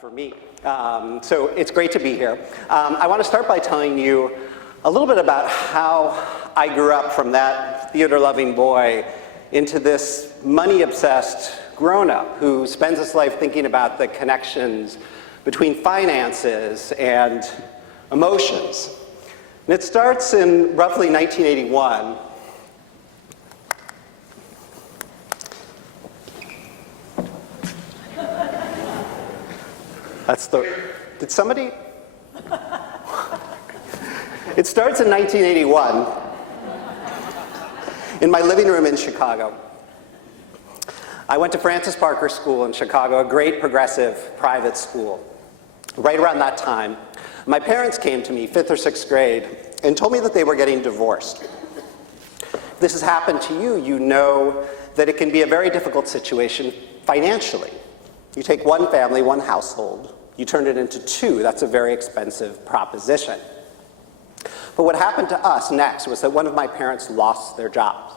for me. So it's great to be here. I want to start by telling you a little bit about how I grew up from that theater-loving boy into this money-obsessed grown-up who spends his life thinking about the connections between finances and emotions. And it starts in roughly 1981. Did somebody? It starts in 1981 in my living room in Chicago. I went to Francis Parker School in Chicago, a great progressive private school. Right around that time, my parents came to me, 5th or 6th grade, and told me that they were getting divorced. If this has happened to you, you know that it can be a very difficult situation financially. You take one family, one household, you turn it into two. That's a very expensive proposition. But what happened to us next was that one of my parents lost their jobs.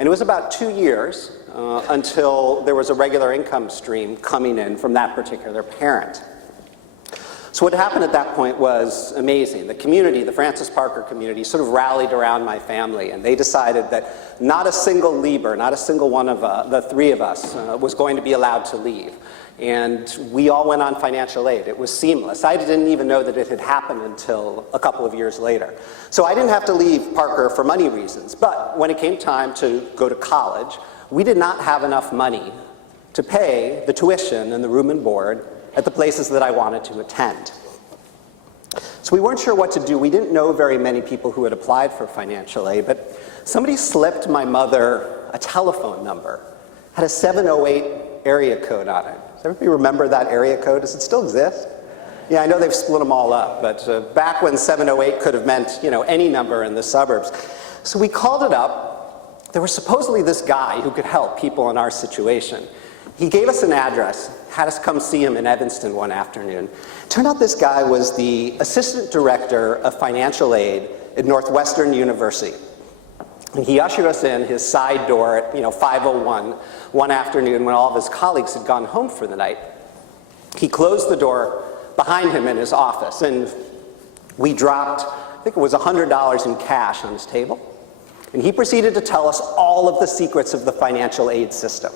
And it was about 2 years until there was a regular income stream coming in from that particular parent. So what happened at that point was amazing. The community, the Francis Parker community, sort of rallied around my family, and they decided that not a single Lieber, not a single one of the three of us was going to be allowed to leave. And we all went on financial aid. It was seamless. I didn't even know that it had happened until a couple of years later. So I didn't have to leave Parker for money reasons. But when it came time to go to college, we did not have enough money to pay the tuition and the room and board at the places that I wanted to attend. So we weren't sure what to do. We didn't know very many people who had applied for financial aid, but somebody slipped my mother a telephone number. It had a 708 area code on it. Does everybody remember that area code? Does it still exist? Yeah, I know they've split them all up, but back when 708 could have meant, any number in the suburbs. So we called it up. There was supposedly this guy who could help people in our situation. He gave us an address, had us come see him in Evanston one afternoon. Turned out this guy was the assistant director of financial aid at Northwestern University. And he ushered us in his side door at 5:01 one afternoon when all of his colleagues had gone home for the night. He closed the door behind him in his office, and we dropped, I think it was $100 in cash on his table. And he proceeded to tell us all of the secrets of the financial aid system.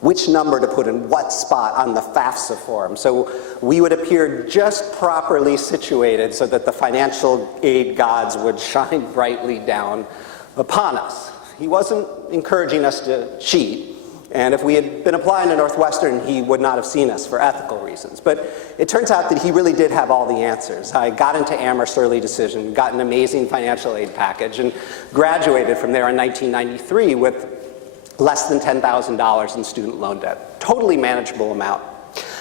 Which number to put in what spot on the FAFSA form, so we would appear just properly situated so that the financial aid gods would shine brightly down upon us. He wasn't encouraging us to cheat, and if we had been applying to Northwestern, he would not have seen us for ethical reasons. But it turns out that he really did have all the answers. I got into Amherst early decision, got an amazing financial aid package, and graduated from there in 1993 with less than $10,000 in student loan debt. Totally manageable amount.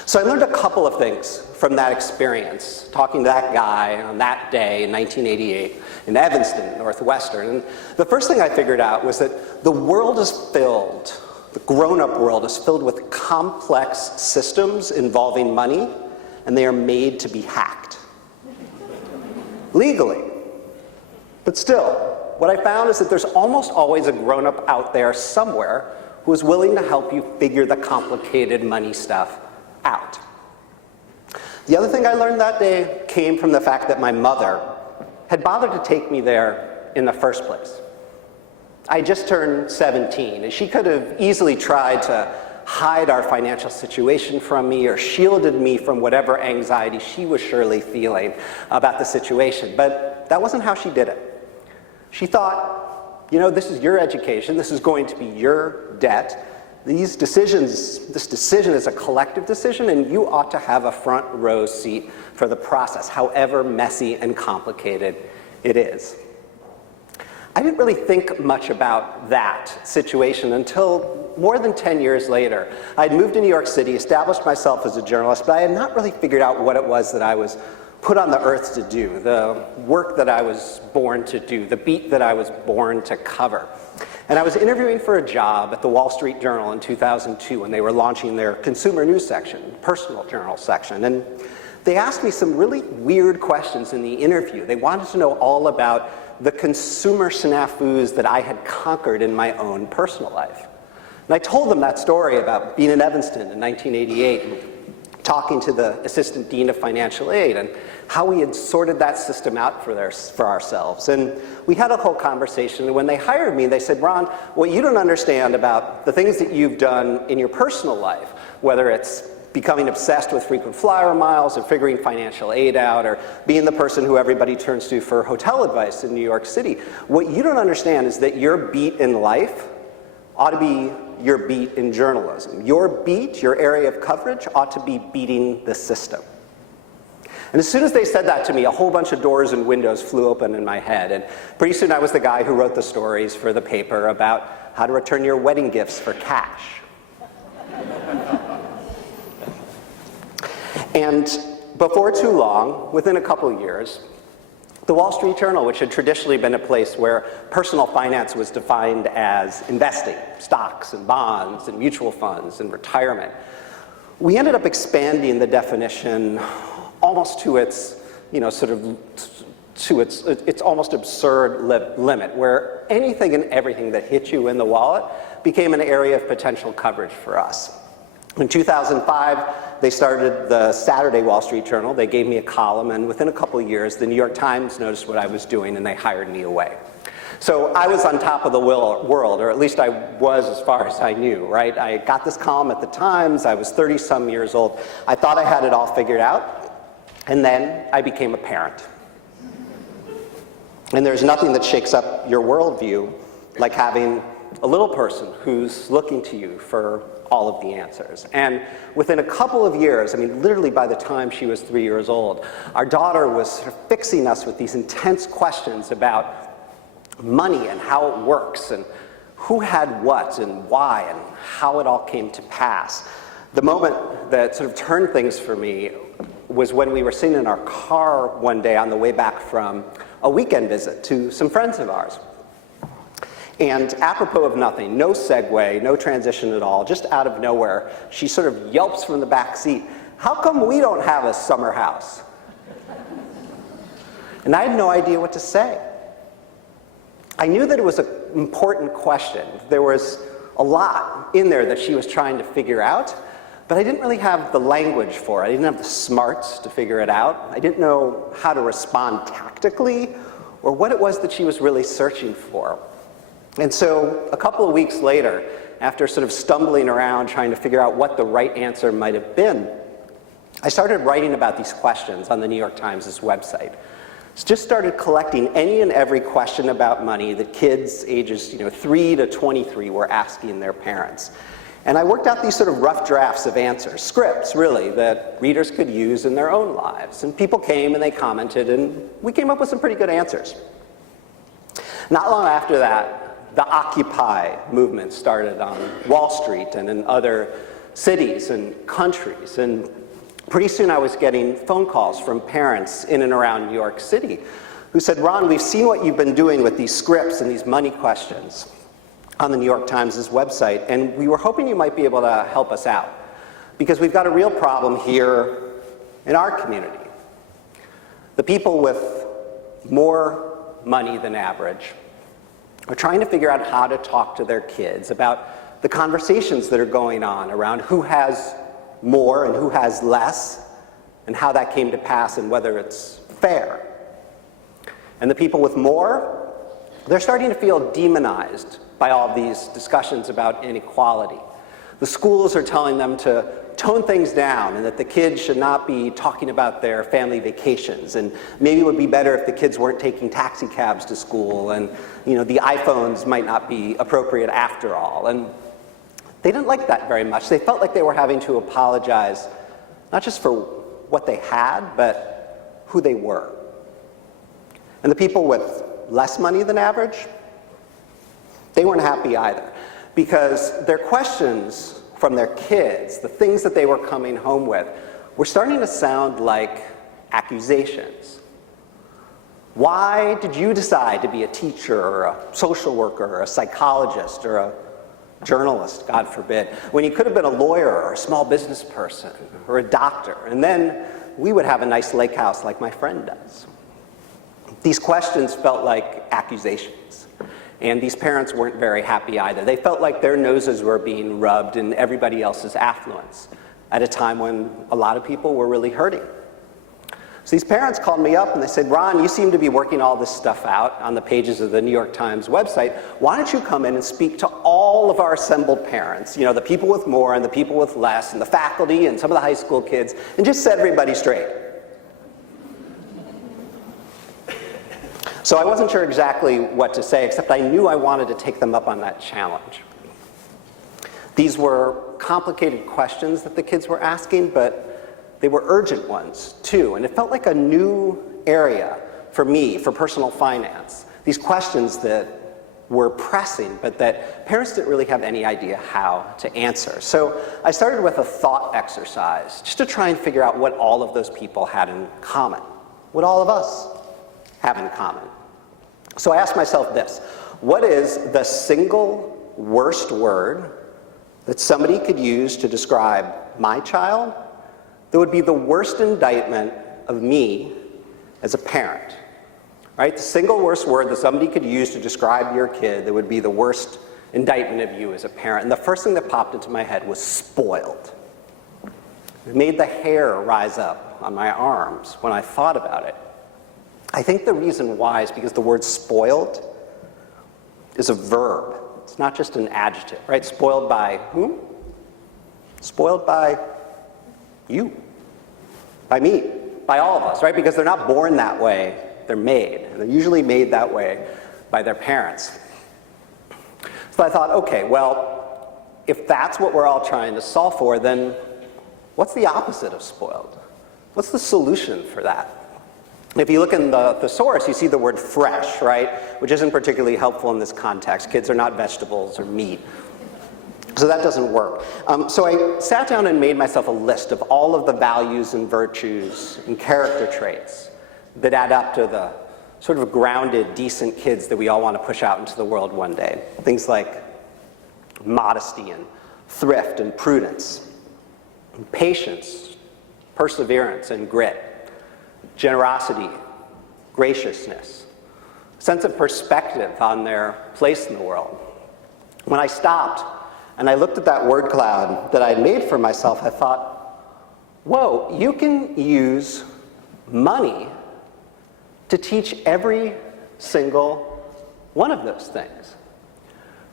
So I learned a couple of things from that experience, talking to that guy on that day in 1988 in Evanston, Northwestern. And the first thing I figured out was that the world is filled, the grown-up world is filled with complex systems involving money, and they are made to be hacked. Legally. But still, what I found is that there's almost always a grown-up out there somewhere who is willing to help you figure the complicated money stuff out. The other thing I learned that day came from the fact that my mother had bothered to take me there in the first place. I just turned 17, and she could have easily tried to hide our financial situation from me or shielded me from whatever anxiety she was surely feeling about the situation, but that wasn't how she did it. She thought, this is your education, this is going to be your debt. This decision is a collective decision, and you ought to have a front row seat for the process, however messy and complicated it is. I didn't really think much about that situation until more than 10 years later. I'd moved to New York City, established myself as a journalist, but I had not really figured out what it was that I was put on the earth to do, the work that I was born to do, the beat that I was born to cover. And I was interviewing for a job at the Wall Street Journal in 2002 when they were launching their consumer news section, personal journal section. And they asked me some really weird questions in the interview. They wanted to know all about the consumer snafus that I had conquered in my own personal life. And I told them that story about being in Evanston in 1988, talking to the assistant dean of financial aid and how we had sorted that system out for ourselves. And we had a whole conversation, and when they hired me, they said, Ron, what you don't understand about the things that you've done in your personal life, whether it's becoming obsessed with frequent flyer miles or figuring financial aid out or being the person who everybody turns to for hotel advice in New York City, what you don't understand is that your beat in life ought to be your beat in journalism. Your beat, your area of coverage, ought to be beating the system. And as soon as they said that to me, a whole bunch of doors and windows flew open in my head. And pretty soon I was the guy who wrote the stories for the paper about how to return your wedding gifts for cash. And before too long, within a couple of years, the Wall Street Journal, which had traditionally been a place where personal finance was defined as investing, stocks and bonds and mutual funds and retirement, we ended up expanding the definition almost to its, its almost absurd limit, where anything and everything that hit you in the wallet became an area of potential coverage for us. In 2005, they started the Saturday Wall Street Journal. They gave me a column, and within a couple of years, the New York Times noticed what I was doing, and they hired me away. So I was on top of the world, or at least I was as far as I knew, right? I got this column at the Times. I was 30-some years old. I thought I had it all figured out, and then I became a parent. And there's nothing that shakes up your worldview like having a little person who's looking to you for all of the answers. And within a couple of years, I mean, literally by the time she was 3 years old, our daughter was sort of fixing us with these intense questions about money and how it works and who had what and why and how it all came to pass. The moment that sort of turned things for me was when we were sitting in our car one day on the way back from a weekend visit to some friends of ours. And apropos of nothing, no segue, no transition at all, just out of nowhere, she sort of yelps from the back seat, "How come we don't have a summer house?" And I had no idea what to say. I knew that it was an important question. There was a lot in there that she was trying to figure out, but I didn't really have the language for it. I didn't have the smarts to figure it out. I didn't know how to respond tactically or what it was that she was really searching for. And so a couple of weeks later, after sort of stumbling around trying to figure out what the right answer might have been, I started writing about these questions on the New York Times' website. Just started collecting any and every question about money that kids ages 3 to 23 were asking their parents. And I worked out these sort of rough drafts of answers, scripts really, that readers could use in their own lives. And people came and they commented, and we came up with some pretty good answers. Not long after that, the Occupy movement started on Wall Street and in other cities and countries. And pretty soon I was getting phone calls from parents in and around New York City who said, "Ron, we've seen what you've been doing with these scripts and these money questions on the New York Times' website, and we were hoping you might be able to help us out because we've got a real problem here in our community. The people with more money than average are trying to figure out how to talk to their kids about the conversations that are going on around who has more and who has less and how that came to pass and whether it's fair. And the people with more, they're starting to feel demonized by all these discussions about inequality. The schools are telling them to tone things down and that the kids should not be talking about their family vacations, and maybe it would be better if the kids weren't taking taxi cabs to school, and the iPhones might not be appropriate after all. And they didn't like that very much. They felt like they were having to apologize not just for what they had, but who they were. And the people with less money than average, they weren't happy either, because their questions from their kids, the things that they were coming home with, were starting to sound like accusations. Why did you decide to be a teacher or a social worker or a psychologist or a journalist, God forbid, when you could have been a lawyer or a small business person or a doctor, and then we would have a nice lake house like my friend does? These questions felt like accusations. And these parents weren't very happy either. They felt like their noses were being rubbed in everybody else's affluence at a time when a lot of people were really hurting. So these parents called me up and they said, Ron, you seem to be working all this stuff out on the pages of the New York Times website. Why don't you come in and speak to all of our assembled parents, the people with more and the people with less, and the faculty and some of the high school kids, and just set everybody straight. So I wasn't sure exactly what to say, except I knew I wanted to take them up on that challenge. These were complicated questions that the kids were asking, but they were urgent ones, too, and it felt like a new area for me, for personal finance. These questions that were pressing, but that parents didn't really have any idea how to answer. So I started with a thought exercise, just to try and figure out what all of those people had in common, what all of us have in common. So I asked myself this: what is the single worst word that somebody could use to describe my child that would be the worst indictment of me as a parent? Right? The single worst word that somebody could use to describe your kid that would be the worst indictment of you as a parent. And the first thing that popped into my head was spoiled. It made the hair rise up on my arms when I thought about it. I think the reason why is because the word spoiled is a verb. It's not just an adjective, right? Spoiled by whom? Spoiled by you, by me, by all of us, right? Because they're not born that way, they're made. And they're usually made that way by their parents. So I thought, okay, well, if that's what we're all trying to solve for, then what's the opposite of spoiled? What's the solution for that? If you look in the thesaurus, you see the word fresh, right? Which isn't particularly helpful in this context. Kids are not vegetables or meat. So that doesn't work. So I sat down and made myself a list of all of the values and virtues and character traits that add up to the sort of grounded, decent kids that we all want to push out into the world one day. Things like modesty and thrift and prudence, and patience, perseverance and grit, generosity, graciousness, sense of perspective on their place in the world. When I stopped and I looked at that word cloud that I'd made for myself, I thought, whoa, you can use money to teach every single one of those things.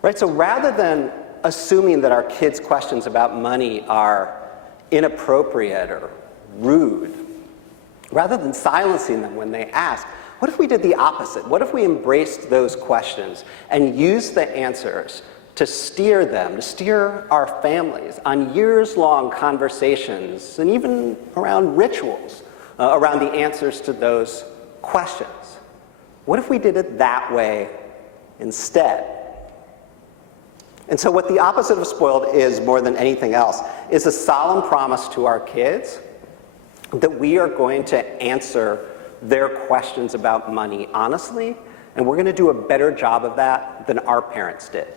Right? So rather than assuming that our kids' questions about money are inappropriate or rude, rather than silencing them when they ask, what if we did the opposite? What if we embraced those questions and used the answers to steer them, to steer our families on years-long conversations and even around rituals around the answers to those questions? What if we did it that way instead? And so what the opposite of spoiled is, more than anything else, is a solemn promise to our kids that we are going to answer their questions about money honestly, and we're going to do a better job of that than our parents did.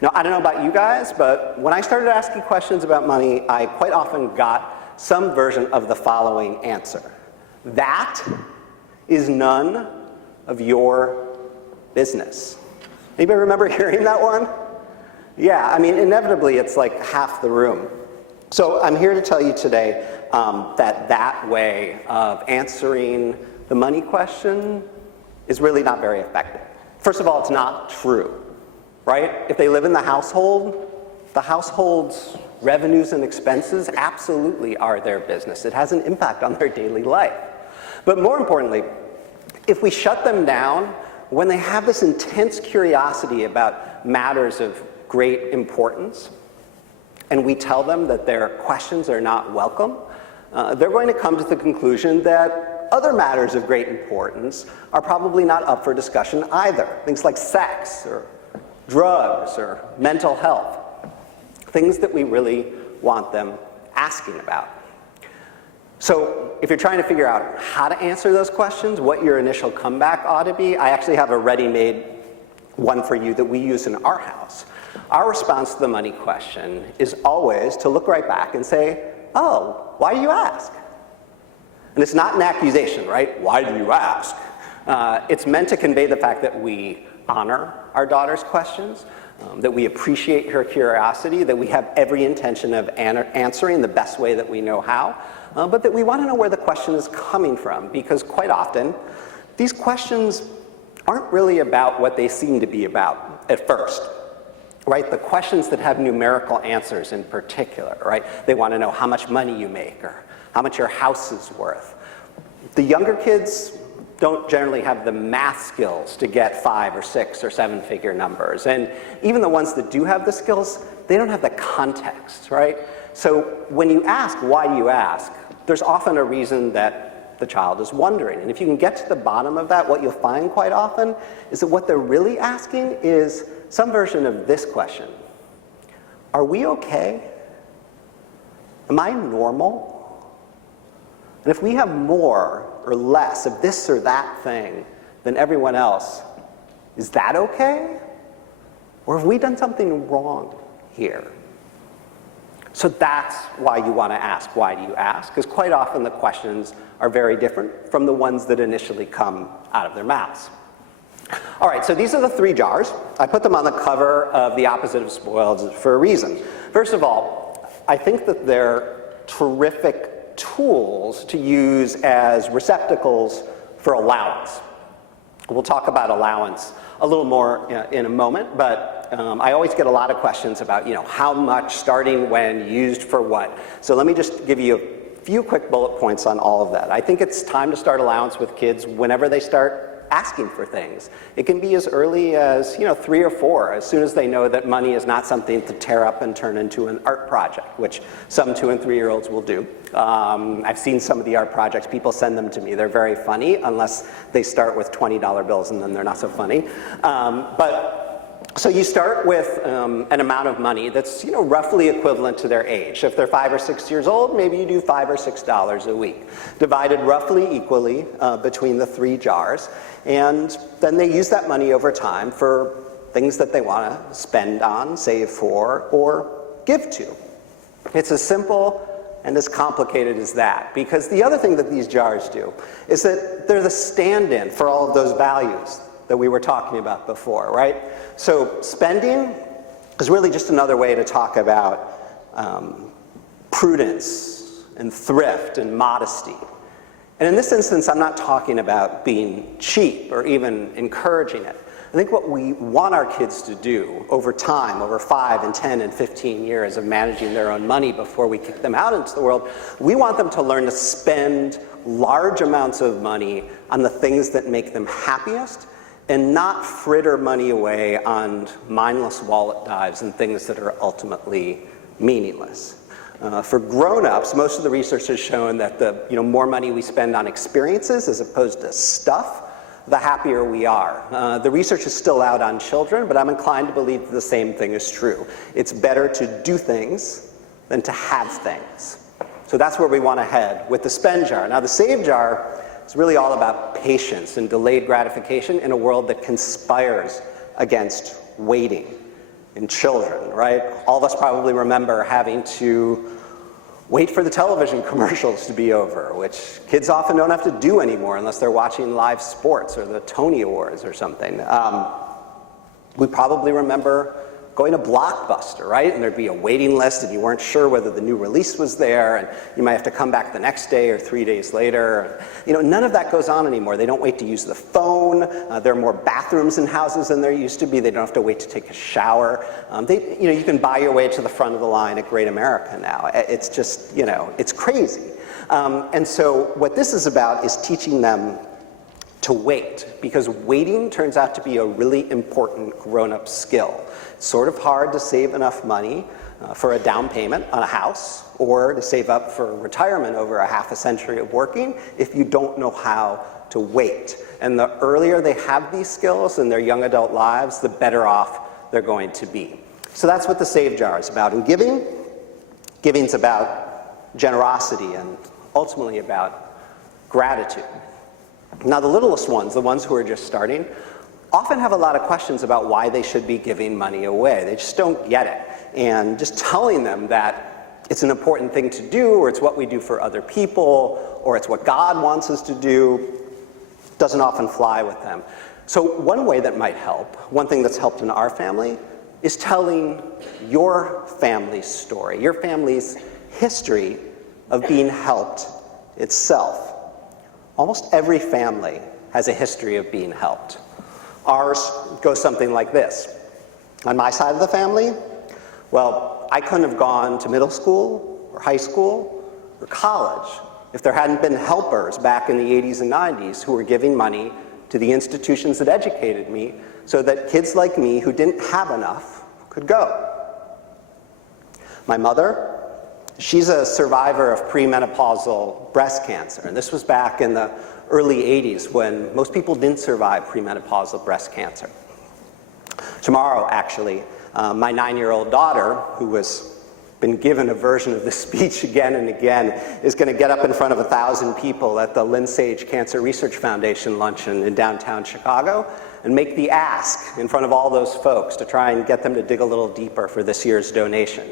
Now, I don't know about you guys, but when I started asking questions about money, I quite often got some version of the following answer: that is none of your business. Anybody remember hearing that one? Yeah, I mean, inevitably, it's like half the room. So I'm here to tell you today that way of answering the money question is really not very effective. First of all, it's not true, right? If they live in the household's revenues and expenses absolutely are their business. It has an impact on their daily life. But more importantly, if we shut them down when they have this intense curiosity about matters of great importance, and we tell them that their questions are not welcome, they're going to come to the conclusion that other matters of great importance are probably not up for discussion either. Things like sex or drugs or mental health. Things that we really want them asking about. So if you're trying to figure out how to answer those questions, what your initial comeback ought to be, I actually have a ready-made one for you that we use in our house. Our response to the money question is always to look right back and say, oh, why do you ask? And it's not an accusation, right? Why do you ask? It's meant to convey the fact that we honor our daughter's questions, that we appreciate her curiosity, that we have every intention of answering the best way that we know how, but that we want to know where the question is coming from, because quite often, these questions aren't really about what they seem to be about at first. Right? The questions that have numerical answers in particular, right? They want to know how much money you make or how much your house is worth. The younger kids don't generally have the math skills to get 5 or 6 or 7-figure numbers. And even the ones that do have the skills, they don't have the context, right? So when you ask, why do you ask? There's often a reason that the child is wondering. And if you can get to the bottom of that, what you'll find quite often is that what they're really asking is some version of this question. Are we okay? Am I normal? And if we have more or less of this or that thing than everyone else, is that okay? Or have we done something wrong here? So that's why you want to ask. Why do you ask? Because quite often the questions are very different from the ones that initially come out of their mouths. All right, so these are the 3 jars. I put them on the cover of The Opposite of Spoiled for a reason. First of all, I think that they're terrific tools to use as receptacles for allowance. We'll talk about allowance a little more in a moment, but I always get a lot of questions about, how much, starting when, used for what. So let me just give you a few quick bullet points on all of that. I think it's time to start allowance with kids whenever they start asking for things. It can be as early as 3 or 4, as soon as they know that money is not something to tear up and turn into an art project, which some 2- and 3-year-olds will do. I've seen some of the art projects. People send them to me. They're very funny, unless they start with $20 bills, and then they're not so funny. So you start with an amount of money that's roughly equivalent to their age. If they're 5 or 6 years old, maybe you do $5 or $6 a week, divided roughly equally between the 3 jars. And then they use that money over time for things that they want to spend on, save for, or give to. It's as simple and as complicated as that, because the other thing that these jars do is that they're the stand-in for all of those values that we were talking about before, right? So spending is really just another way to talk about prudence and thrift and modesty. And in this instance, I'm not talking about being cheap or even encouraging it. I think what we want our kids to do over time, over 5 and 10 and 15 years of managing their own money before we kick them out into the world, we want them to learn to spend large amounts of money on the things that make them happiest, and not fritter money away on mindless wallet dives and things that are ultimately meaningless. For grown-ups, most of the research has shown that the more money we spend on experiences as opposed to stuff, the happier we are. The research is still out on children, but I'm inclined to believe that the same thing is true. It's better to do things than to have things. So that's where we want to head with the spend jar. Now the save jar is really all about patience and delayed gratification in a world that conspires against waiting in children, right? All of us probably remember having to wait for the television commercials to be over, which kids often don't have to do anymore unless they're watching live sports or the Tony Awards or something. We probably remember going to Blockbuster, right? And there'd be a waiting list and you weren't sure whether the new release was there, and you might have to come back the next day or 3 days later. None of that goes on anymore. They don't wait to use the phone. There are more bathrooms in houses than there used to be. They don't have to wait to take a shower. You can buy your way to the front of the line at Great America now. It's just, it's crazy. And so what this is about is teaching them to wait, because waiting turns out to be a really important grown-up skill. It's sort of hard to save enough money for a down payment on a house, or to save up for retirement over a half a century of working if you don't know how to wait. And the earlier they have these skills in their young adult lives, the better off they're going to be. So that's what the save jar is about. And giving's about generosity and ultimately about gratitude. Now the littlest ones, the ones who are just starting, often have a lot of questions about why they should be giving money away. They just don't get it. And just telling them that it's an important thing to do, or it's what we do for other people, or it's what God wants us to do, doesn't often fly with them. So one way that might help, one thing that's helped in our family, is telling your family's story, your family's history of being helped itself. Almost every family has a history of being helped. Ours goes something like this. On my side of the family, well, I couldn't have gone to middle school or high school or college if there hadn't been helpers back in the 80s and 90s who were giving money to the institutions that educated me so that kids like me who didn't have enough could go. My mother, she's a survivor of premenopausal breast cancer, and this was back in the early 80s when most people didn't survive premenopausal breast cancer. Tomorrow, actually, my 9-year-old daughter, who has been given a version of this speech again and again, is going to get up in front of 1,000 people at the Lynn Sage Cancer Research Foundation luncheon in downtown Chicago and make the ask in front of all those folks to try and get them to dig a little deeper for this year's donation.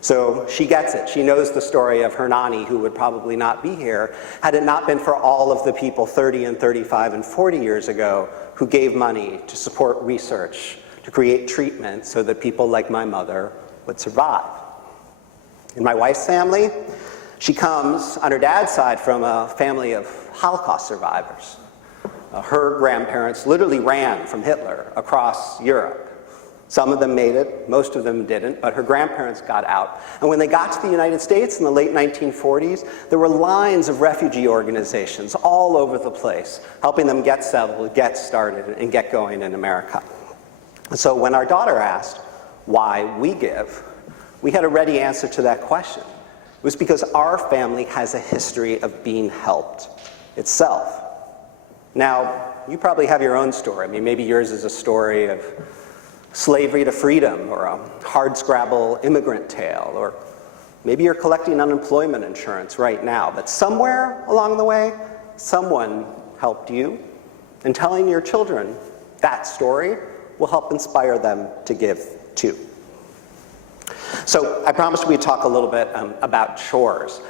So she gets it. She knows the story of her nanny, who would probably not be here had it not been for all of the people 30 and 35 and 40 years ago who gave money to support research, to create treatment so that people like my mother would survive. In my wife's family, she comes on her dad's side from a family of Holocaust survivors. Her grandparents literally ran from Hitler across Europe. Some of them made it, most of them didn't, but her grandparents got out. And when they got to the United States in the late 1940s, there were lines of refugee organizations all over the place, helping them get settled, get started, and get going in America. So when our daughter asked why we give, we had a ready answer to that question. It was because our family has a history of being helped itself. Now, you probably have your own story. I mean, maybe yours is a story of slavery to freedom, or a hardscrabble immigrant tale, or maybe you're collecting unemployment insurance right now. But somewhere along the way, someone helped you, and telling your children that story will help inspire them to give too. So I promised we'd talk a little bit about chores.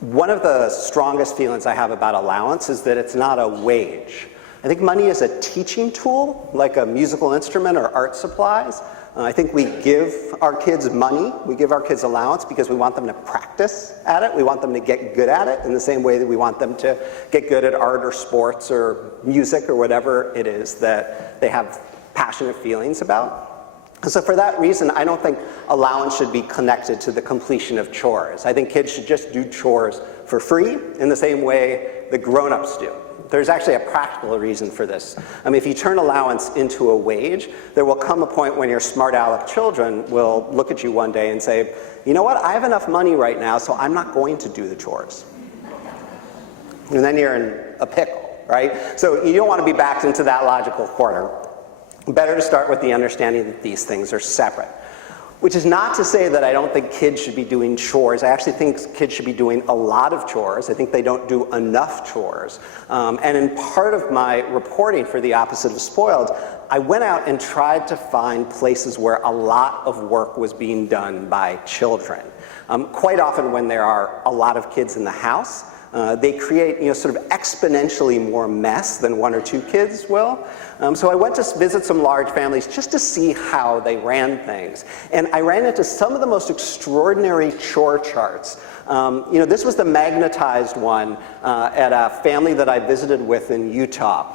One of the strongest feelings I have about allowance is that it's not a wage. I think money is a teaching tool, like a musical instrument or art supplies. I think we give our kids money, we give our kids allowance because we want them to practice at it. We want them to get good at it in the same way that we want them to get good at art or sports or music or whatever it is that they have passionate feelings about. So for that reason, I don't think allowance should be connected to the completion of chores. I think kids should just do chores for free in the same way the grown-ups do. There's actually a practical reason for this. I mean, if you turn allowance into a wage, there will come a point when your smart aleck children will look at you one day and say, you know what, I have enough money right now, so I'm not going to do the chores. And then you're in a pickle, right? So you don't want to be backed into that logical corner. Better to start with the understanding that these things are separate. Which is not to say that I don't think kids should be doing chores. I actually think kids should be doing a lot of chores. I think they don't do enough chores. And in part of my reporting for The Opposite of Spoiled, I went out and tried to find places where a lot of work was being done by children. Quite often when there are a lot of kids in the house, they create, sort of exponentially more mess than one or two kids will. So I went to visit some large families just to see how they ran things. And I ran into some of the most extraordinary chore charts. This was the magnetized one at a family that I visited with in Utah.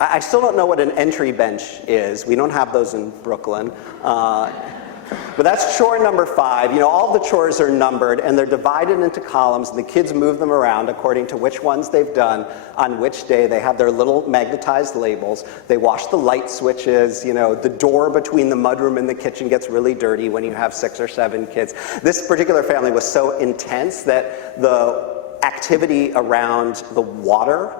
I still don't know what an entry bench is. We don't have those in Brooklyn. But that's chore number 5. All the chores are numbered, and they're divided into columns, and the kids move them around according to which ones they've done on which day. They have their little magnetized labels. They wash the light switches. The door between the mudroom and the kitchen gets really dirty when you have 6 or 7 kids. This particular family was so intense that the activity around the water,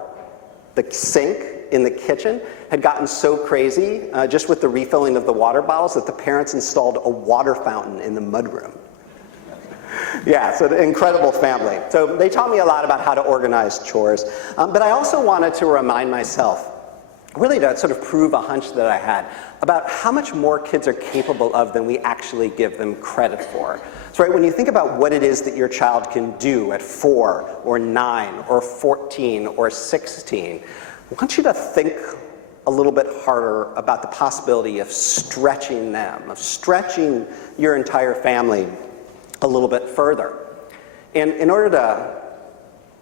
the sink in the kitchen, had gotten so crazy just with the refilling of the water bottles that the parents installed a water fountain in the mudroom. Yeah, so an incredible family. So they taught me a lot about how to organize chores. But I also wanted to remind myself, really to sort of prove a hunch that I had, about how much more kids are capable of than we actually give them credit for. So right, when you think about what it is that your child can do at 4 or 9 or 14 or 16, I want you to think a little bit harder about the possibility of stretching them, of stretching your entire family a little bit further. And in order to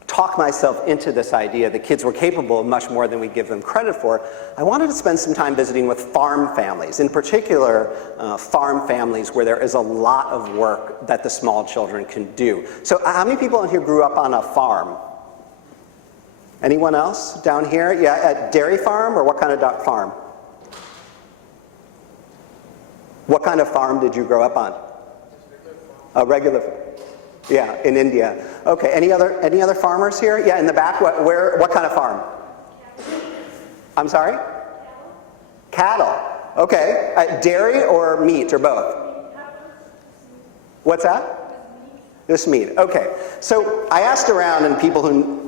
talk myself into this idea that kids were capable of much more than we give them credit for, I wanted to spend some time visiting with farm families, in particular farm families where there is a lot of work that the small children can do. So how many people in here grew up on a farm? Anyone else down here? Yeah, a dairy farm, or what kind of farm? What kind of farm did you grow up on? A regular farm. Yeah, in India. Okay, any other farmers here? Yeah, in the back, what kind of farm? I'm sorry? Cattle. Okay, dairy or meat, or both? What's that? Just meat, okay. So I asked around, and people who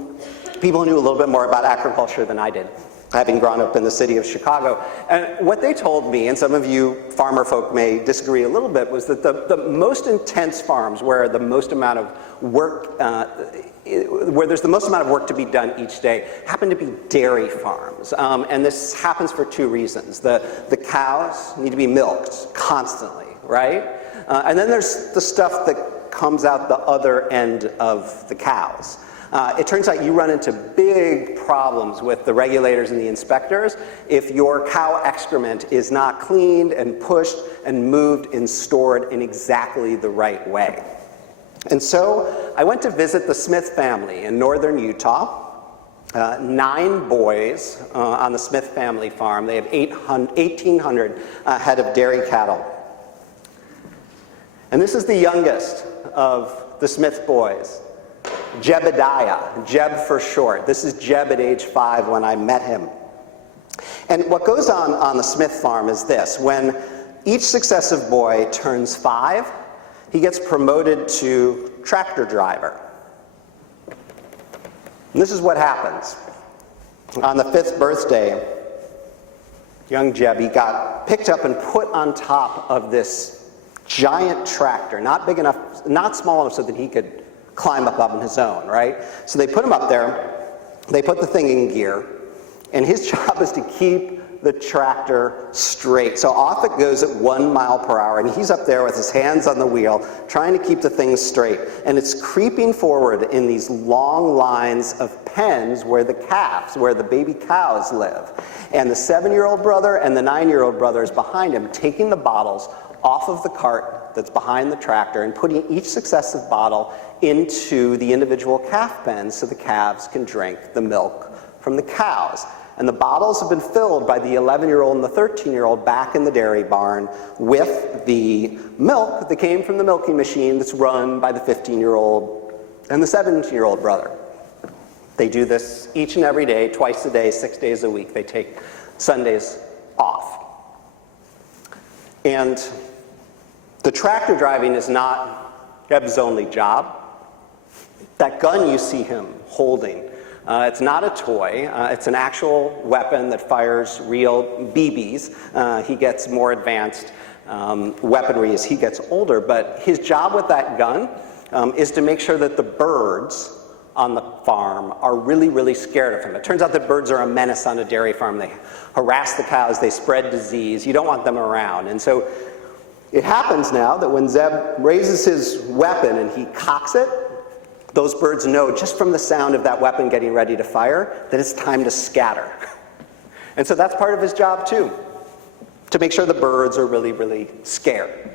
knew a little bit more about agriculture than I did, having grown up in the city of Chicago. And what they told me, and some of you farmer folk may disagree a little bit, was that the most intense farms where the most amount of work, where there's the most amount of work to be done each day, happen to be dairy farms. And this happens for two reasons. The cows need to be milked constantly, right? And then there's the stuff that comes out the other end of the cows. It turns out you run into big problems with the regulators and the inspectors if your cow excrement is not cleaned and pushed and moved and stored in exactly the right way. And so I went to visit the Smith family in northern Utah. 9 boys on the Smith family farm. They have 1,800 head of dairy cattle. And this is the youngest of the Smith boys. Jebediah, Jeb for short. This is Jeb at age 5 when I met him. And what goes on the Smith farm is this. When each successive boy turns 5, he gets promoted to tractor driver. And this is what happens. On the 5th birthday, young Jeb, he got picked up and put on top of this giant tractor, not big enough, not small enough so that he could climb up on his own, right? So they put him up there, they put the thing in gear, and his job is to keep the tractor straight. So off it goes at 1 mile per hour, and he's up there with his hands on the wheel, trying to keep the thing straight. And it's creeping forward in these long lines of pens where the calves, where the baby cows live. And the 7-year-old brother and the 9-year-old brother is behind him, taking the bottles off of the cart that's behind the tractor and putting each successive bottle into the individual calf pens so the calves can drink the milk from the cows. And the bottles have been filled by the 11-year-old and the 13-year-old back in the dairy barn with the milk that came from the milking machine that's run by the 15-year-old and the 17-year-old brother. They do this each and every day, twice a day, 6 days a week. They take Sundays off. And the tractor driving is not Jeb's only job. That gun you see him holding, it's not a toy. It's an actual weapon that fires real BBs. He gets more advanced weaponry as he gets older, but his job with that gun is to make sure that the birds on the farm are really, really scared of him. It turns out that birds are a menace on a dairy farm. They harass the cows, they spread disease. You don't want them around. And so it happens now that when Zeb raises his weapon and he cocks it, those birds know just from the sound of that weapon getting ready to fire that it's time to scatter. And so that's part of his job too, to make sure the birds are really, really scared.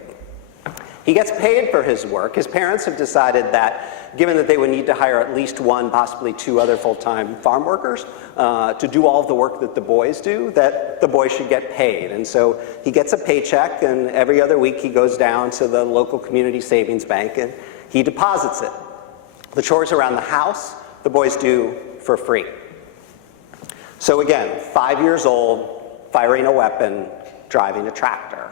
He gets paid for his work. His parents have decided that given that they would need to hire at least 1, possibly 2 other full-time farm workers to do all of the work that the boys do, that the boys should get paid. And so he gets a paycheck, and every other week he goes down to the local community savings bank and he deposits it. The chores around the house, the boys do for free. So again, 5 years old, firing a weapon, driving a tractor.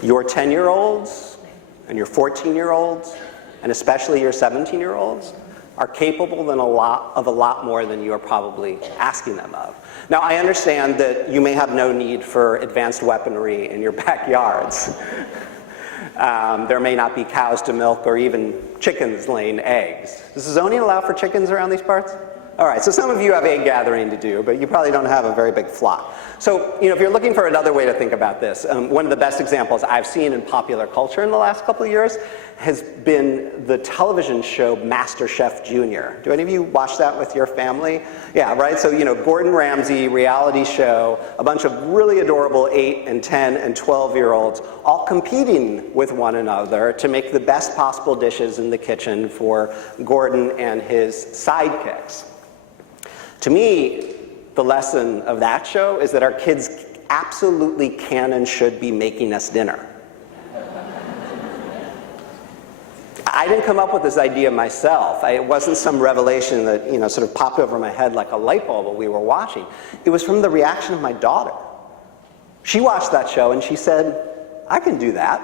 Your 10-year-olds and your 14-year-olds, and especially your 17-year-olds, are capable of a lot more than you are probably asking them of. Now, I understand that you may have no need for advanced weaponry in your backyards. There may not be cows to milk or even chickens laying eggs. Does the zoning allow for chickens around these parts? All right, so some of you have egg gathering to do, but you probably don't have a very big flock. So, if you're looking for another way to think about this, one of the best examples I've seen in popular culture in the last couple of years has been the television show MasterChef Junior. Do any of you watch that with your family? Yeah, right? So, Gordon Ramsay, reality show, a bunch of really adorable 8 and 10 and 12-year-olds all competing with one another to make the best possible dishes in the kitchen for Gordon and his sidekicks. To me, the lesson of that show is that our kids absolutely can and should be making us dinner. I didn't come up with this idea myself. It wasn't some revelation that sort of popped over my head like a light bulb while we were watching. It was from the reaction of my daughter. She watched that show and she said, I can do that.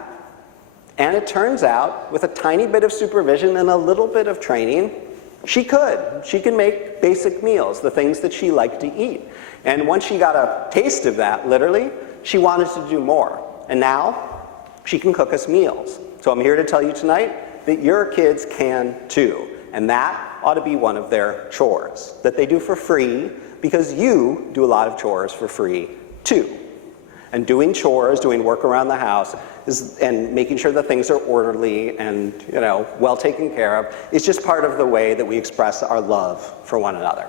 And it turns out, with a tiny bit of supervision and a little bit of training, she could. She can make basic meals, the things that she liked to eat. And once she got a taste of that, literally, she wanted to do more. And now, she can cook us meals. So I'm here to tell you tonight that your kids can too. And that ought to be one of their chores that they do for free, because you do a lot of chores for free too. And doing chores, doing work around the house, and making sure that things are orderly and well taken care of is just part of the way that we express our love for one another.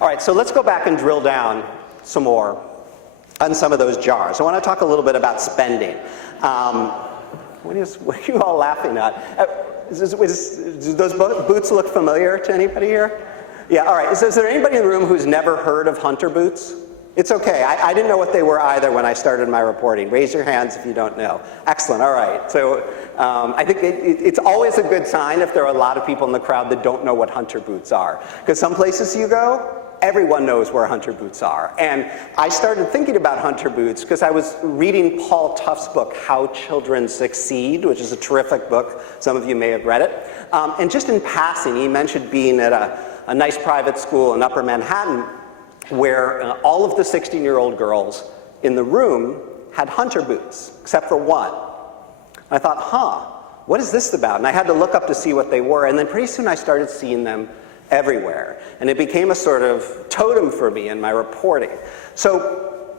All right, so let's go back and drill down some more on some of those jars. I want to talk a little bit about spending. What are you all laughing at? Do those boots look familiar to anybody here? Yeah, all right. Is there anybody in the room who's never heard of hunter boots? It's okay. I didn't know what they were either when I started my reporting. Raise your hands if you don't know. Excellent. All right. So I think it's always a good sign if there are a lot of people in the crowd that don't know what hunter boots are. Because some places you go, everyone knows where hunter boots are. And I started thinking about hunter boots because I was reading Paul Tuff's book, How Children Succeed, which is a terrific book. Some of you may have read it. And just in passing, he mentioned being at a nice private school in Upper Manhattan where all of the 16-year-old girls in the room had hunter boots, except for one. And I thought, what is this about? And I had to look up to see what they were, and then pretty soon I started seeing them everywhere. And it became a sort of totem for me in my reporting. So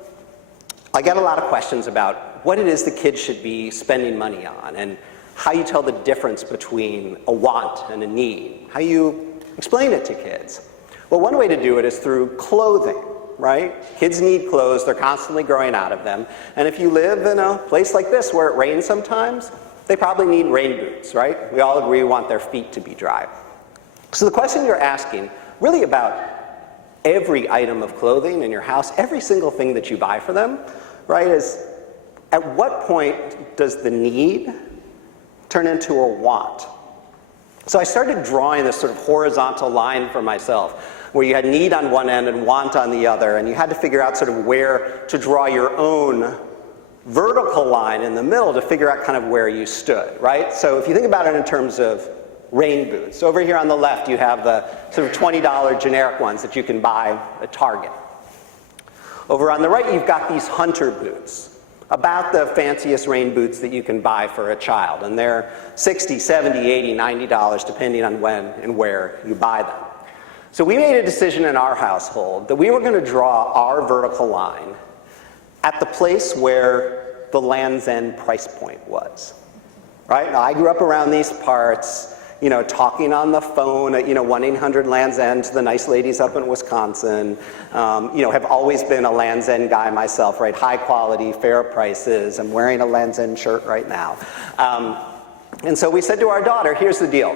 I get a lot of questions about what it is the kids should be spending money on, and how you tell the difference between a want and a need, how you explain it to kids. Well, one way to do it is through clothing, right? Kids need clothes. They're constantly growing out of them. And if you live in a place like this where it rains sometimes, they probably need rain boots, right? We all agree we want their feet to be dry. So the question you're asking, really about every item of clothing in your house, every single thing that you buy for them, right, is at what point does the need turn into a want? So I started drawing this sort of horizontal line for myself, where you had need on one end and want on the other, and you had to figure out sort of where to draw your own vertical line in the middle to figure out kind of where you stood, right? So if you think about it in terms of rain boots, over here on the left you have the sort of $20 generic ones that you can buy at Target. Over on the right you've got these hunter boots, about the fanciest rain boots that you can buy for a child. And they're $60, $70, $80, $90, depending on when and where you buy them. So we made a decision in our household that we were going to draw our vertical line at the place where the Land's End price point was. Right? Now, I grew up around these parts, talking on the phone at, 1-800 Land's End to the nice ladies up in Wisconsin. Have always been a Land's End guy myself, right? High quality, fair prices. I'm wearing a Land's End shirt right now. And so we said to our daughter, here's the deal.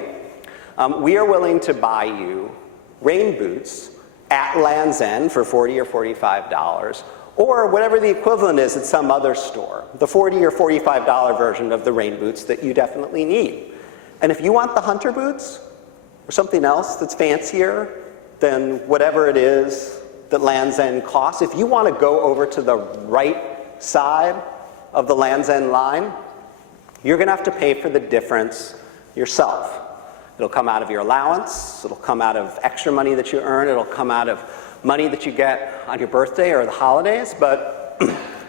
We are willing to buy you rain boots at Land's End for $40 or $45, or whatever the equivalent is at some other store, the $40 or $45 version of the rain boots that you definitely need. And if you want the hunter boots, or something else that's fancier than whatever it is that Land's End costs, if you want to go over to the right side of the Land's End line, you're going to have to pay for the difference yourself. It'll come out of your allowance, it'll come out of extra money that you earn, it'll come out of money that you get on your birthday or the holidays, but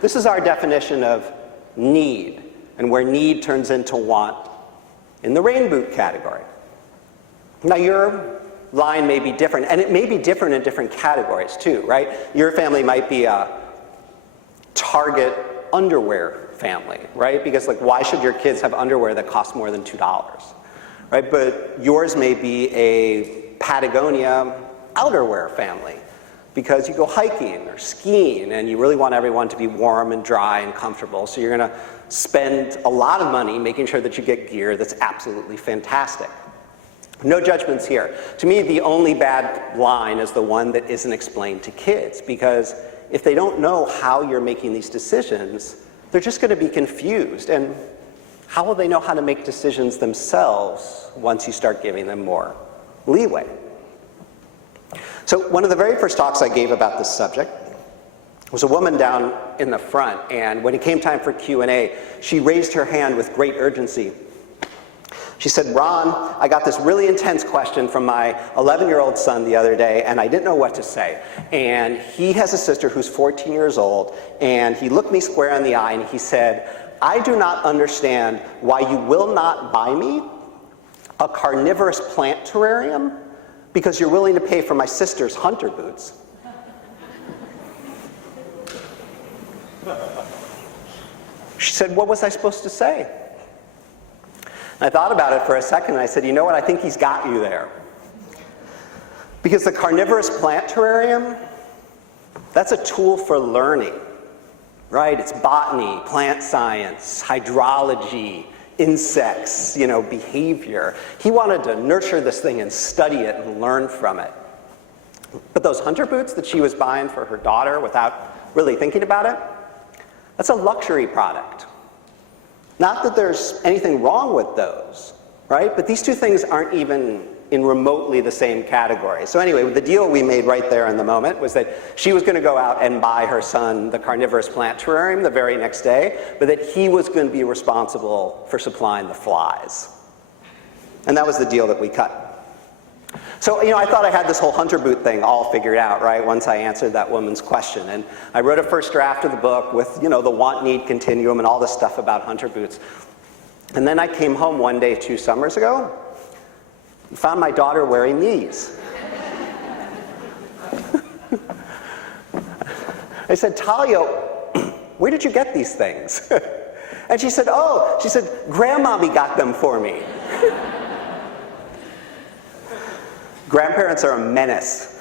this is our definition of need, and where need turns into want in the rain boot category. Now you're line may be different, and it may be different in different categories too, right? Your family might be a Target underwear family, right? Because like, why should your kids have underwear that costs more than $2, right? But yours may be a Patagonia outerwear family because you go hiking or skiing and you really want everyone to be warm and dry and comfortable, so you're gonna spend a lot of money making sure that you get gear that's absolutely fantastic. No judgments here. To me, the only bad line is the one that isn't explained to kids, because if they don't know how you're making these decisions, they're just going to be confused. And how will they know how to make decisions themselves once you start giving them more leeway? So one of the very first talks I gave about this subject was a woman down in the front, and when it came time for Q&A, she raised her hand with great urgency. She said, "Ron, I got this really intense question from my 11-year-old son the other day, and I didn't know what to say. And he has a sister who's 14 years old, and he looked me square in the eye and he said, 'I do not understand why you will not buy me a carnivorous plant terrarium because you're willing to pay for my sister's hunter boots.'" She said, "What was I supposed to say?" I thought about it for a second, and I said, you know what, I think he's got you there. Because the carnivorous plant terrarium, that's a tool for learning, right? It's botany, plant science, hydrology, insects, behavior. He wanted to nurture this thing and study it and learn from it. But those hunter boots that she was buying for her daughter without really thinking about it, that's a luxury product. Not that there's anything wrong with those, right? But these two things aren't even in remotely the same category. So anyway, the deal we made right there in the moment was that she was going to go out and buy her son the carnivorous plant terrarium the very next day, but that he was going to be responsible for supplying the flies. And that was the deal that we cut. So, I thought I had this whole hunter boot thing all figured out, right, once I answered that woman's question. And I wrote a first draft of the book with, the want-need continuum and all this stuff about hunter boots. And then I came home one day 2 summers ago and found my daughter wearing these. I said, "Talia, where did you get these things?" And she said, "Grandmommy got them for me." Grandparents are a menace.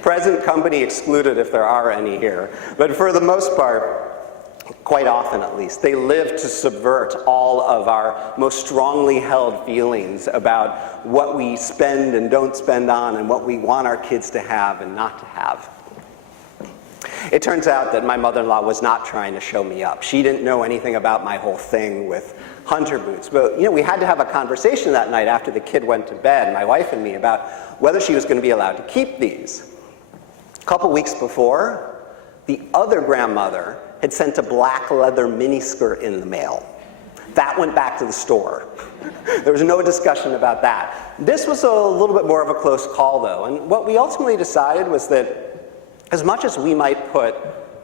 Present company excluded if there are any here. But for the most part, quite often at least, they live to subvert all of our most strongly held feelings about what we spend and don't spend on and what we want our kids to have and not to have. It turns out that my mother-in-law was not trying to show me up. She didn't know anything about my whole thing with hunter boots. But, we had to have a conversation that night after the kid went to bed, my wife and me, about whether she was going to be allowed to keep these. A couple weeks before, the other grandmother had sent a black leather miniskirt in the mail. That went back to the store. There was no discussion about that. This was a little bit more of a close call, though. And what we ultimately decided was that as much as we might put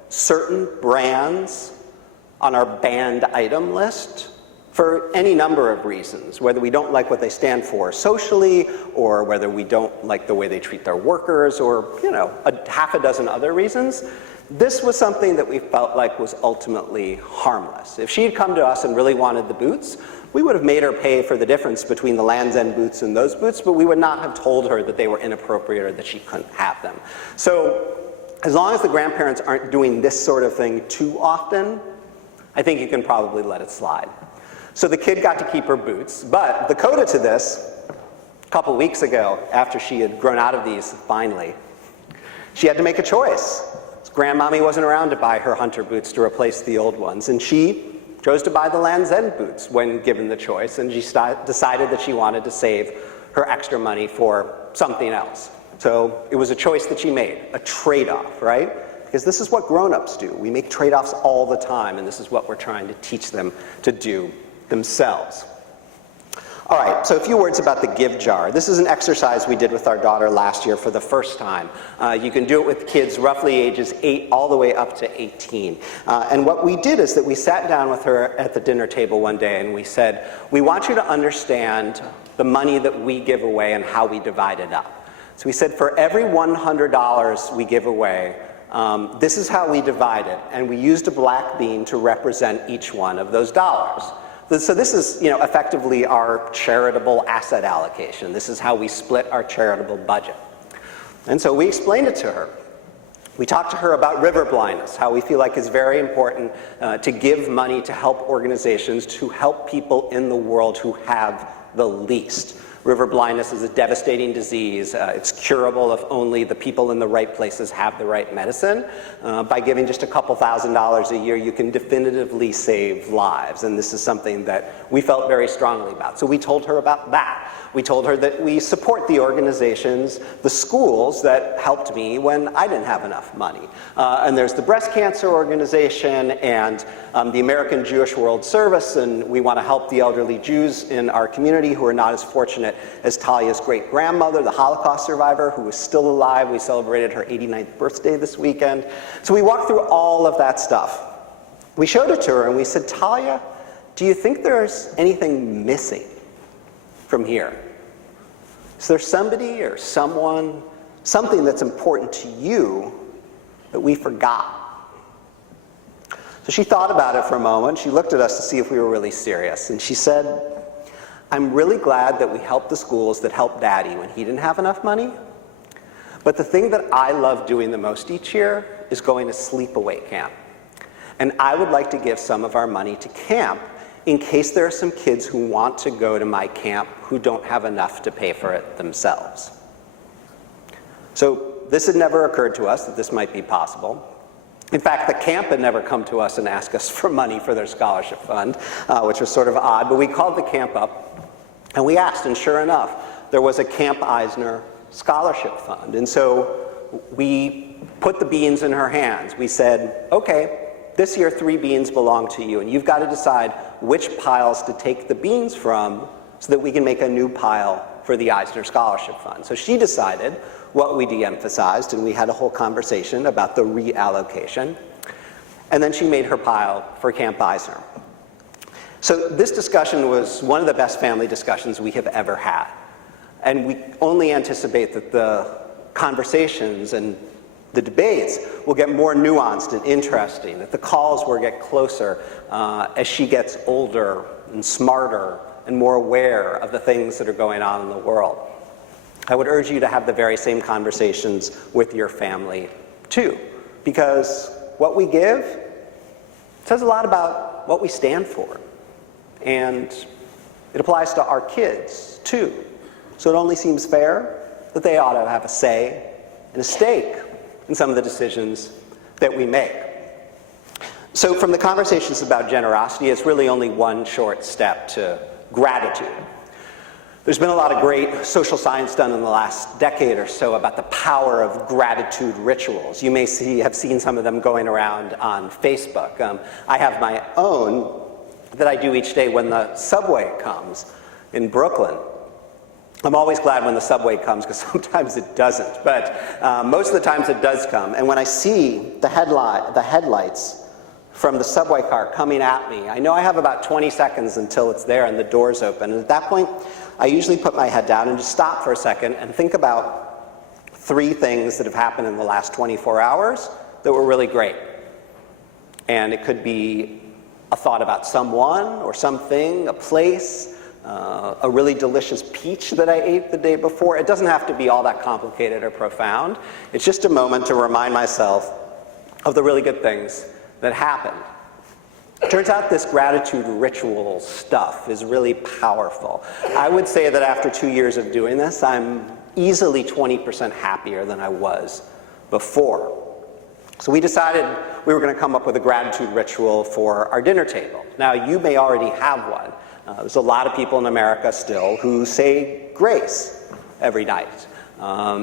certain brands on our banned item list for any number of reasons, whether we don't like what they stand for socially, or whether we don't like the way they treat their workers, or half a dozen other reasons, this was something that we felt like was ultimately harmless. If she had come to us and really wanted the boots, we would have made her pay for the difference between the Land's End boots and those boots, but we would not have told her that they were inappropriate or that she couldn't have them. So as long as the grandparents aren't doing this sort of thing too often, I think you can probably let it slide. So the kid got to keep her boots, but the coda to this, a couple weeks ago, after she had grown out of these finally, she had to make a choice. Grandmommy wasn't around to buy her hunter boots to replace the old ones, and she chose to buy the Land's End boots when given the choice, and she decided that she wanted to save her extra money for something else. So it was a choice that she made, a trade-off, right? Because this is what grown-ups do. We make trade-offs all the time, and this is what we're trying to teach them to do themselves. All right, so a few words about the give jar. This is an exercise we did with our daughter last year for the first time. You can do it with kids roughly ages 8 all the way up to 18. And what we did is that we sat down with her at the dinner table one day and we said, we want you to understand the money that we give away and how we divide it up. So we said for every $100 we give away, this is how we divide it, and we used a black bean to represent each one of those dollars. So this is, effectively our charitable asset allocation. This is how we split our charitable budget. And so we explained it to her. We talked to her about river blindness, how we feel like it's very important to give money to help organizations to help people in the world who have the least. River blindness is a devastating disease. It's curable if only the people in the right places have the right medicine. By giving just a couple $1,000s a year, you can definitively save lives. And this is something that we felt very strongly about. So we told her about that. We told her that we support the organizations, the schools that helped me when I didn't have enough money. And there's the breast cancer organization and the American Jewish World Service, and we want to help the elderly Jews in our community who are not as fortunate as Talia's great-grandmother, the Holocaust survivor, who is still alive. We celebrated her 89th birthday this weekend. So we walked through all of that stuff. We showed it to her and we said, Talia, do you think there's anything missing from here? Is there somebody or someone, something that's important to you that we forgot? So she thought about it for a moment. She looked at us to see if we were really serious. And she said, I'm really glad that we helped the schools that helped Daddy when he didn't have enough money. But the thing that I love doing the most each year is going to sleepaway camp. And I would like to give some of our money to camp in case there are some kids who want to go to my camp who don't have enough to pay for it themselves. So this had never occurred to us that this might be possible. In fact, the camp had never come to us and asked us for money for their scholarship fund, which was sort of odd, but we called the camp up and we asked, and sure enough, there was a Camp Eisner scholarship fund. And so we put the beans in her hands. We said, okay, this year 3 beans belong to you, and you've got to decide which piles to take the beans from so that we can make a new pile for the Eisner Scholarship Fund. So she decided what we de-emphasized, and we had a whole conversation about the reallocation. And then she made her pile for Camp Eisner. So this discussion was one of the best family discussions we have ever had. And we only anticipate that the conversations and the debates will get more nuanced and interesting, that the calls will get closer as she gets older and smarter and more aware of the things that are going on in the world. I would urge you to have the very same conversations with your family too, because what we give says a lot about what we stand for. And it applies to our kids too. So it only seems fair that they ought to have a say and a stake in some of the decisions that we make. So from the conversations about generosity, it's really only one short step to gratitude. There's been a lot of great social science done in the last decade or so about the power of gratitude rituals. You may have seen some of them going around on Facebook. I have my own that I do each day when the subway comes in Brooklyn. I'm always glad when the subway comes because sometimes it doesn't, but most of the times it does come. And when I see the headlights from the subway car coming at me, I know I have about 20 seconds until it's there and the doors open. And at that point, I usually put my head down and just stop for a second and think about 3 things that have happened in the last 24 hours that were really great. And it could be a thought about someone or something, a place, a really delicious peach that I ate the day before. It doesn't have to be all that complicated or profound. It's just a moment to remind myself of the really good things that happened. It turns out this gratitude ritual stuff is really powerful. I would say that after 2 years of doing this, I'm easily 20% happier than I was before. So we decided we were going to come up with a gratitude ritual for our dinner table. Now, you may already have one. There's a lot of people in America still who say grace every night.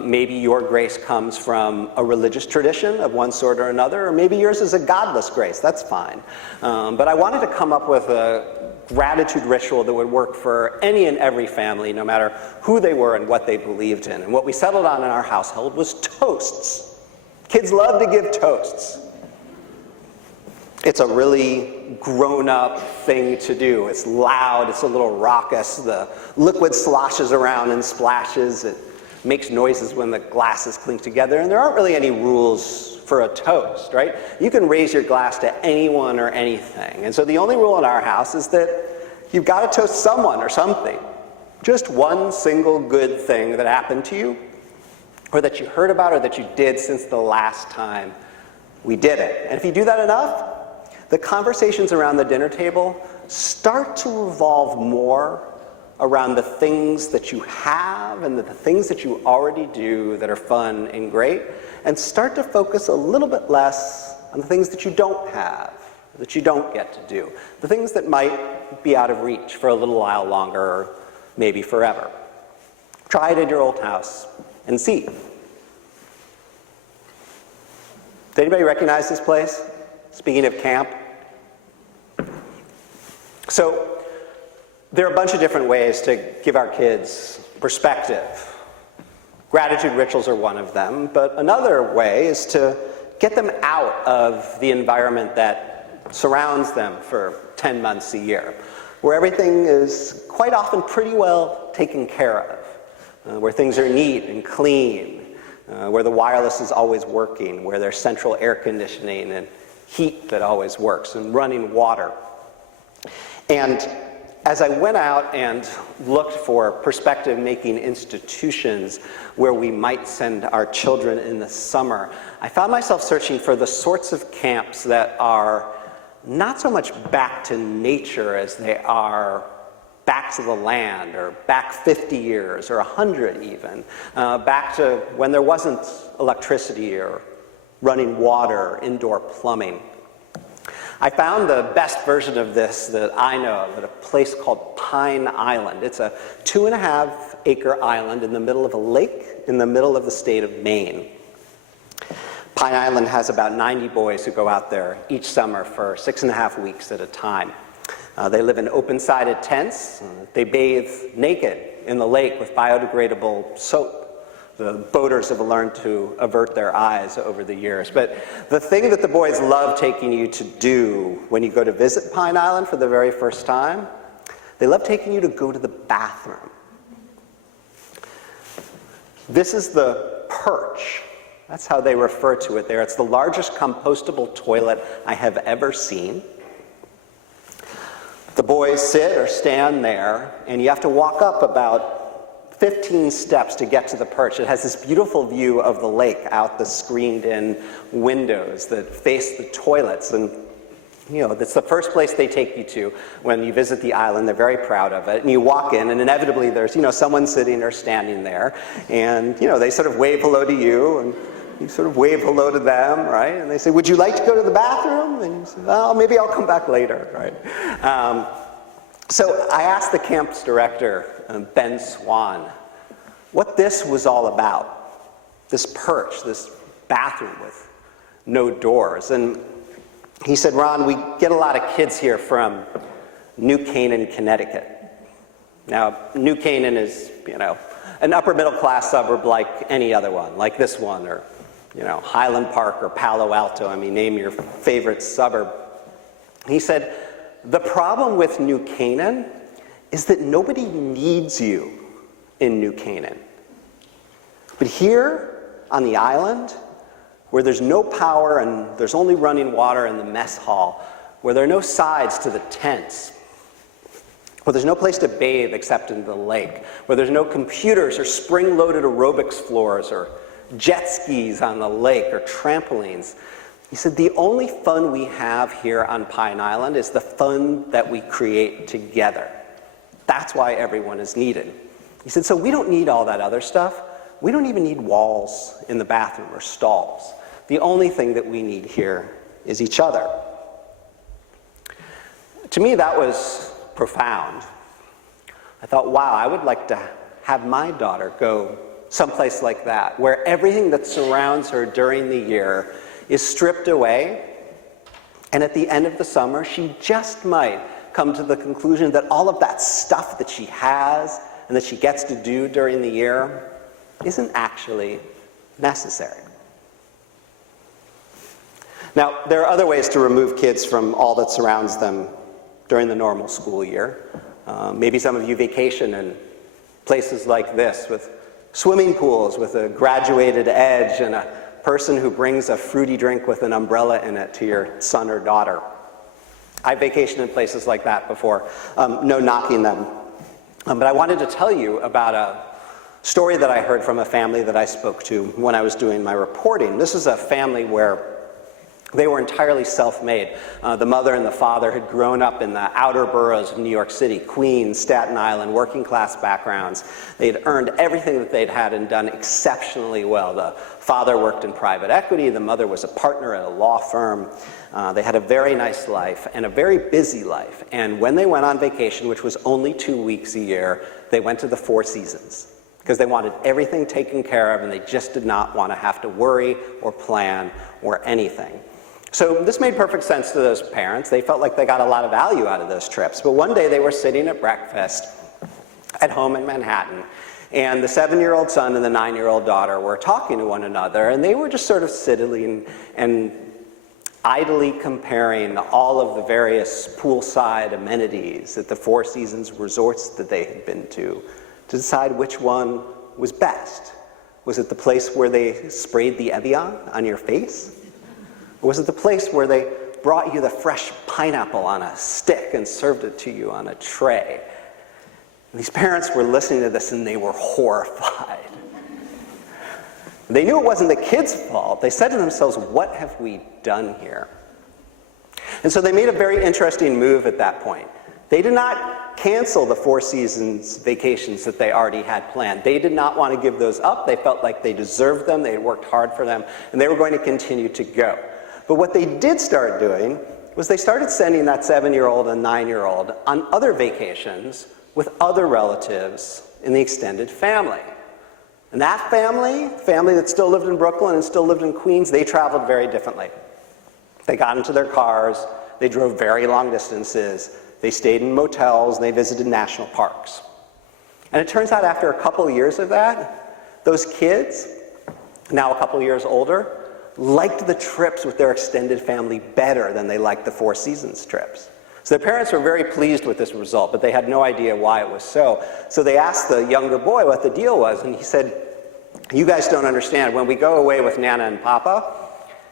Maybe your grace comes from a religious tradition of one sort or another, or maybe yours is a godless grace. That's fine. But I wanted to come up with a gratitude ritual that would work for any and every family, no matter who they were and what they believed in. And what we settled on in our household was toasts. Kids love to give toasts. It's a really grown-up thing to do. It's loud, it's a little raucous, the liquid sloshes around and splashes, it makes noises when the glasses clink together, and there aren't really any rules for a toast, right? You can raise your glass to anyone or anything, and so the only rule in our house is that you've got to toast someone or something. Just one single good thing that happened to you, or that you heard about, or that you did since the last time we did it. And if you do that enough, the conversations around the dinner table start to revolve more around the things that you have and the things that you already do that are fun and great, and start to focus a little bit less on the things that you don't have, that you don't get to do, the things that might be out of reach for a little while longer, or maybe forever. Try it in your old house and see. Does anybody recognize this place? Speaking of camp. So there are a bunch of different ways to give our kids perspective. Gratitude rituals are one of them, but another way is to get them out of the environment that surrounds them for 10 months a year, where everything is quite often pretty well taken care of, where things are neat and clean, where the wireless is always working, where there's central air conditioning and heat that always works, and running water. And as I went out and looked for perspective-making institutions where we might send our children in the summer, I found myself searching for the sorts of camps that are not so much back to nature as they are back to the land, or back 50 years, or 100 even, back to when there wasn't electricity or running water or indoor plumbing. I found the best version of this that I know of at a place called Pine Island. It's a 2.5-acre island in the middle of a lake in the middle of the state of Maine. Pine Island has about 90 boys who go out there each summer for 6.5 weeks at a time. They live in open-sided tents. They bathe naked in the lake with biodegradable soap. The boaters have learned to avert their eyes over the years. But the thing that the boys love taking you to do when you go to visit Pine Island for the very first time, they love taking you to go to the bathroom. This is the perch. That's how they refer to it there. It's the largest compostable toilet I have ever seen. The boys sit or stand there, and you have to walk up about 15 steps to get to the perch. It has this beautiful view of the lake out the screened-in windows that face the toilets, and that's the first place they take you to when you visit the island. They're very proud of it, and you walk in, and inevitably there's someone sitting or standing there, and they sort of wave hello to you, and you sort of wave hello to them, right? And they say, "Would you like to go to the bathroom?" And you say, "Oh, maybe I'll come back later," right? So I asked the camp's director, Ben Swan, what this was all about, this perch, this bathroom with no doors. And he said, "Ron, we get a lot of kids here from New Canaan, Connecticut." Now, New Canaan is, an upper middle class suburb like any other one, like this one, or, Highland Park or Palo Alto. I mean, name your favorite suburb. He said, "The problem with New Canaan is that nobody needs you in New Canaan. But here on the island, where there's no power and there's only running water in the mess hall, where there are no sides to the tents, where there's no place to bathe except in the lake, where there's no computers or spring-loaded aerobics floors or jet skis on the lake or trampolines," he said, "the only fun we have here on Pine Island is the fun that we create together. That's why everyone is needed." He said, "So we don't need all that other stuff. We don't even need walls in the bathroom or stalls. The only thing that we need here is each other." To me, that was profound. I thought, wow, I would like to have my daughter go someplace like that, where everything that surrounds her during the year is stripped away, and at the end of the summer, she just might come to the conclusion that all of that stuff that she has and that she gets to do during the year isn't actually necessary. Now, there are other ways to remove kids from all that surrounds them during the normal school year. Maybe some of you vacation in places like this with swimming pools with a graduated edge and a person who brings a fruity drink with an umbrella in it to your son or daughter. I've vacationed in places like that before, no knocking them. But I wanted to tell you about a story that I heard from a family that I spoke to when I was doing my reporting. This is a family where they were entirely self-made. The mother and the father had grown up in the outer boroughs of New York City, Queens, Staten Island, working class backgrounds. They'd earned everything that they'd had and done exceptionally well. The father worked in private equity, the mother was a partner at a law firm. They had a very nice life and a very busy life. And when they went on vacation, which was only 2 weeks a year, they went to the Four Seasons because they wanted everything taken care of and they just did not want to have to worry or plan or anything. So this made perfect sense to those parents. They felt like they got a lot of value out of those trips. But one day they were sitting at breakfast at home in Manhattan, and the 7-year-old son and the 9-year-old daughter were talking to one another, and they were just sort of sitting and idly comparing all of the various poolside amenities at the Four Seasons resorts that they had been to decide which one was best. Was it the place where they sprayed the Evian on your face? Or was it the place where they brought you the fresh pineapple on a stick and served it to you on a tray? And these parents were listening to this and they were horrified. They knew it wasn't the kids' fault. They said to themselves, what have we done here? And so they made a very interesting move at that point. They did not cancel the Four Seasons vacations that they already had planned. They did not want to give those up. They felt like they deserved them. They had worked hard for them, and they were going to continue to go. But what they did start doing was they started sending that 7-year-old and 9-year-old on other vacations with other relatives in the extended family. And that family that still lived in Brooklyn and still lived in Queens, they traveled very differently. They got into their cars, they drove very long distances, they stayed in motels, they visited national parks. And it turns out after a couple years of that, those kids, now a couple years older, liked the trips with their extended family better than they liked the Four Seasons trips. So their parents were very pleased with this result, but they had no idea why it was so. So they asked the younger boy what the deal was, and he said, you guys don't understand. When we go away with Nana and Papa,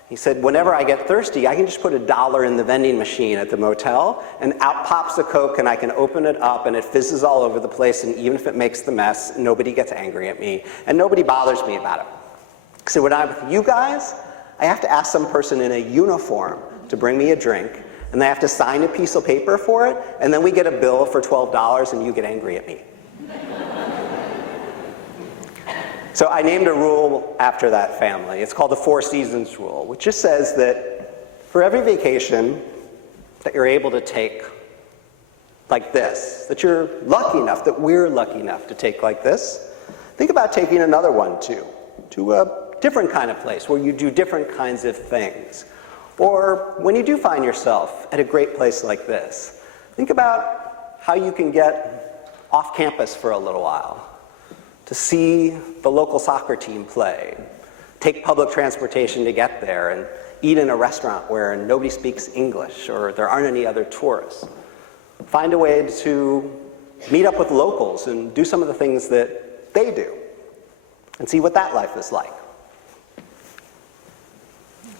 he said, whenever I get thirsty, I can just put $1 in the vending machine at the motel, and out pops a Coke, and I can open it up, and it fizzes all over the place, and even if it makes the mess, nobody gets angry at me, and nobody bothers me about it. So when I'm with you guys, I have to ask some person in a uniform to bring me a drink, and they have to sign a piece of paper for it, and then we get a bill for $12, and you get angry at me. So I named a rule after that family. It's called the Four Seasons rule, which just says that for every vacation that you're able to take like this, that you're lucky enough, that we're lucky enough to take like this, think about taking another one too, to a different kind of place where you do different kinds of things. Or when you do find yourself at a great place like this, think about how you can get off campus for a little while, to see the local soccer team play, take public transportation to get there, and eat in a restaurant where nobody speaks English or there aren't any other tourists. Find a way to meet up with locals and do some of the things that they do and see what that life is like.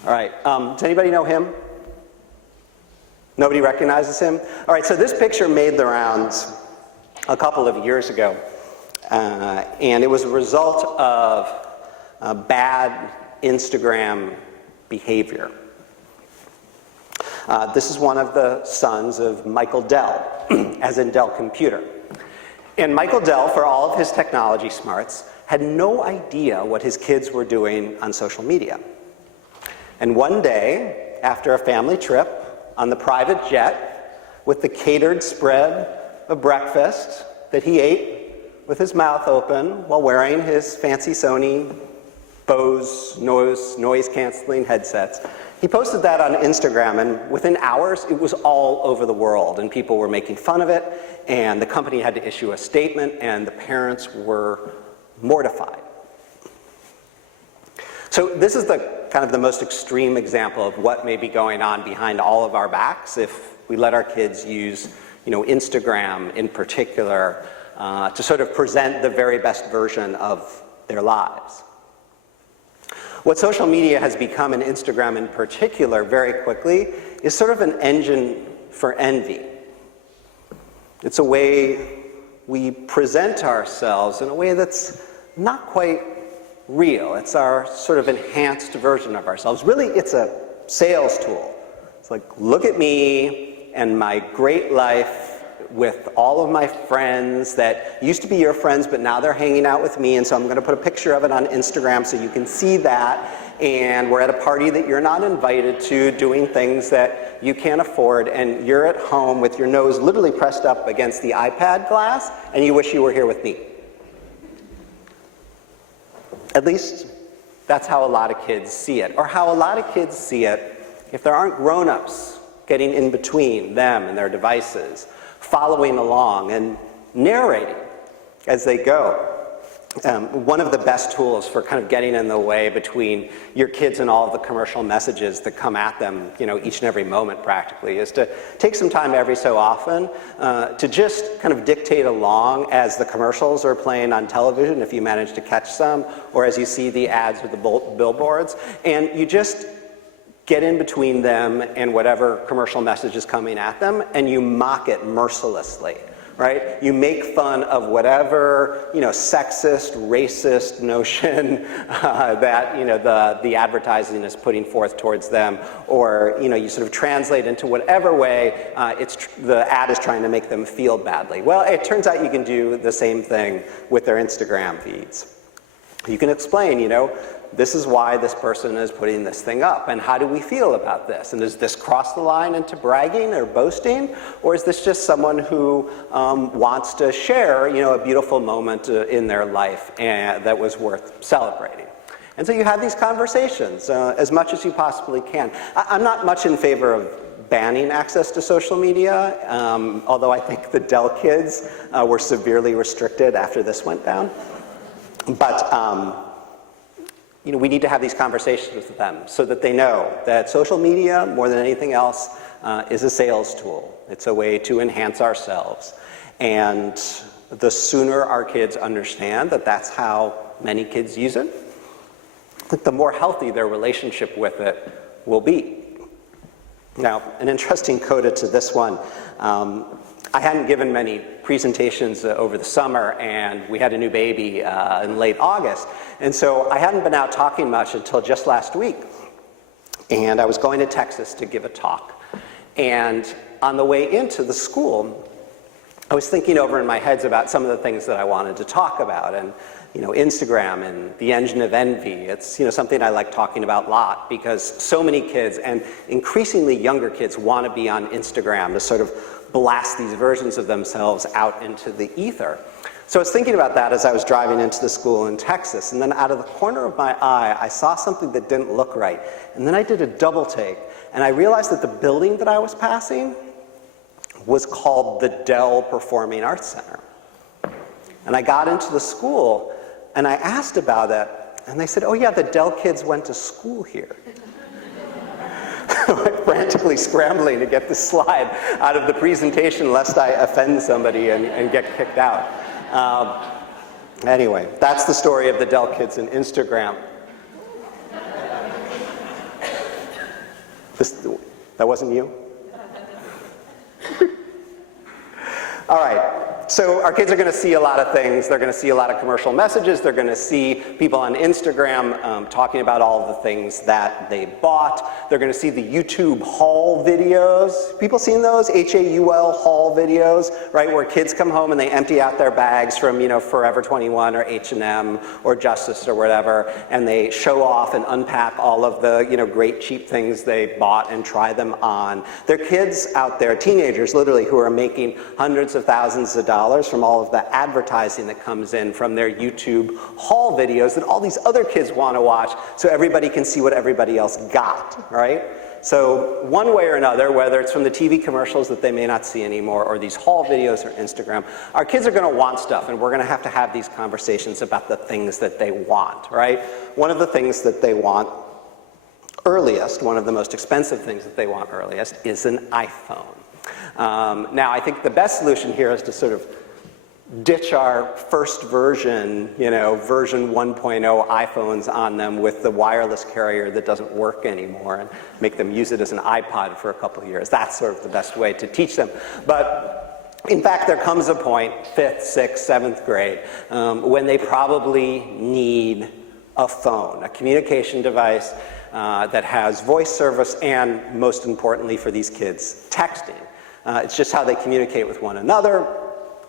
All right, does anybody know him? Nobody recognizes him? All right, so this picture made the rounds a couple of years ago. And it was a result of bad Instagram behavior. This is one of the sons of Michael Dell, as in Dell Computer. And Michael Dell, for all of his technology smarts, had no idea what his kids were doing on social media. And one day, after a family trip on the private jet with the catered spread of breakfast that he ate with his mouth open while wearing his fancy Sony Bose noise-canceling headsets, he posted that on Instagram, and within hours, it was all over the world, and people were making fun of it, and the company had to issue a statement, and the parents were mortified. So this is the kind of the most extreme example of what may be going on behind all of our backs if we let our kids use, Instagram in particular to sort of present the very best version of their lives. What social media has become, and Instagram in particular, very quickly, is sort of an engine for envy. It's a way we present ourselves in a way that's not quite real. It's our sort of enhanced version of ourselves. Really, it's a sales tool. It's like, look at me and my great life with all of my friends that used to be your friends, but now they're hanging out with me, and so I'm going to put a picture of it on Instagram so you can see that. And we're at a party that you're not invited to, doing things that you can't afford, and you're at home with your nose literally pressed up against the iPad glass, and you wish you were here with me. At least that's how a lot of kids see it, or how a lot of kids see it if there aren't grown-ups getting in between them and their devices, following along and narrating as they go. One of the best tools for kind of getting in the way between your kids and all of the commercial messages that come at them, each and every moment practically, is to take some time every so often to just kind of dictate along as the commercials are playing on television, if you manage to catch some, or as you see the ads with the billboards, and you just get in between them and whatever commercial message is coming at them, and you mock it mercilessly. Right? You make fun of whatever, sexist, racist notion that, the advertising is putting forth towards them, or, you sort of translate into whatever way the ad is trying to make them feel badly. Well, it turns out you can do the same thing with their Instagram feeds. You can explain, this is why this person is putting this thing up, and how do we feel about this? And does this cross the line into bragging or boasting, or is this just someone who wants to share, a beautiful moment in their life and that was worth celebrating? And so you have these conversations as much as you possibly can. I'm not much in favor of banning access to social media, although I think the Dell kids were severely restricted after this went down. But we need to have these conversations with them so that they know that social media, more than anything else, is a sales tool. It's a way to enhance ourselves. And the sooner our kids understand that that's how many kids use it, the more healthy their relationship with it will be. Now, an interesting coda to this one. I hadn't given many presentations over the summer, and we had a new baby in late August. And so I hadn't been out talking much until just last week. And I was going to Texas to give a talk. And on the way into the school, I was thinking over in my head about some of the things that I wanted to talk about. And Instagram and the engine of envy, it's something I like talking about a lot, because so many kids, and increasingly younger kids, want to be on Instagram to sort of blast these versions of themselves out into the ether. So I was thinking about that as I was driving into the school in Texas, and then out of the corner of my eye, I saw something that didn't look right. And then I did a double take, and I realized that the building that I was passing was called the Dell Performing Arts Center. And I got into the school, and I asked about it, and they said, oh yeah, the Dell kids went to school here. Frantically scrambling to get the slide out of the presentation lest I offend somebody and get kicked out. Anyway, that's the story of the Dell kids and Instagram. That wasn't you? All right. So our kids are going to see a lot of things. They're going to see a lot of commercial messages. They're going to see people on Instagram talking about all of the things that they bought. They're going to see the YouTube haul videos. People seen those? H-A-U-L haul videos, right? Where kids come home and they empty out their bags from, Forever 21 or H&M or Justice or whatever, and they show off and unpack all of the, great cheap things they bought and try them on. There are kids out there, teenagers literally, who are making hundreds of thousands of dollars from all of the advertising that comes in from their YouTube haul videos that all these other kids want to watch so everybody can see what everybody else got, right? So one way or another, whether it's from the TV commercials that they may not see anymore or these haul videos or Instagram, our kids are going to want stuff, and we're going to have these conversations about the things that they want, right? One of the things that they want earliest, one of the most expensive things that they want earliest, is an iPhone. Now, I think the best solution here is to sort of ditch our first version, version 1.0 iPhones on them with the wireless carrier that doesn't work anymore and make them use it as an iPod for a couple of years. That's sort of the best way to teach them. But in fact, there comes a point, 5th, 6th, 7th grade, when they probably need a phone, a communication device that has voice service and, most importantly for these kids, texting. It's just how they communicate with one another.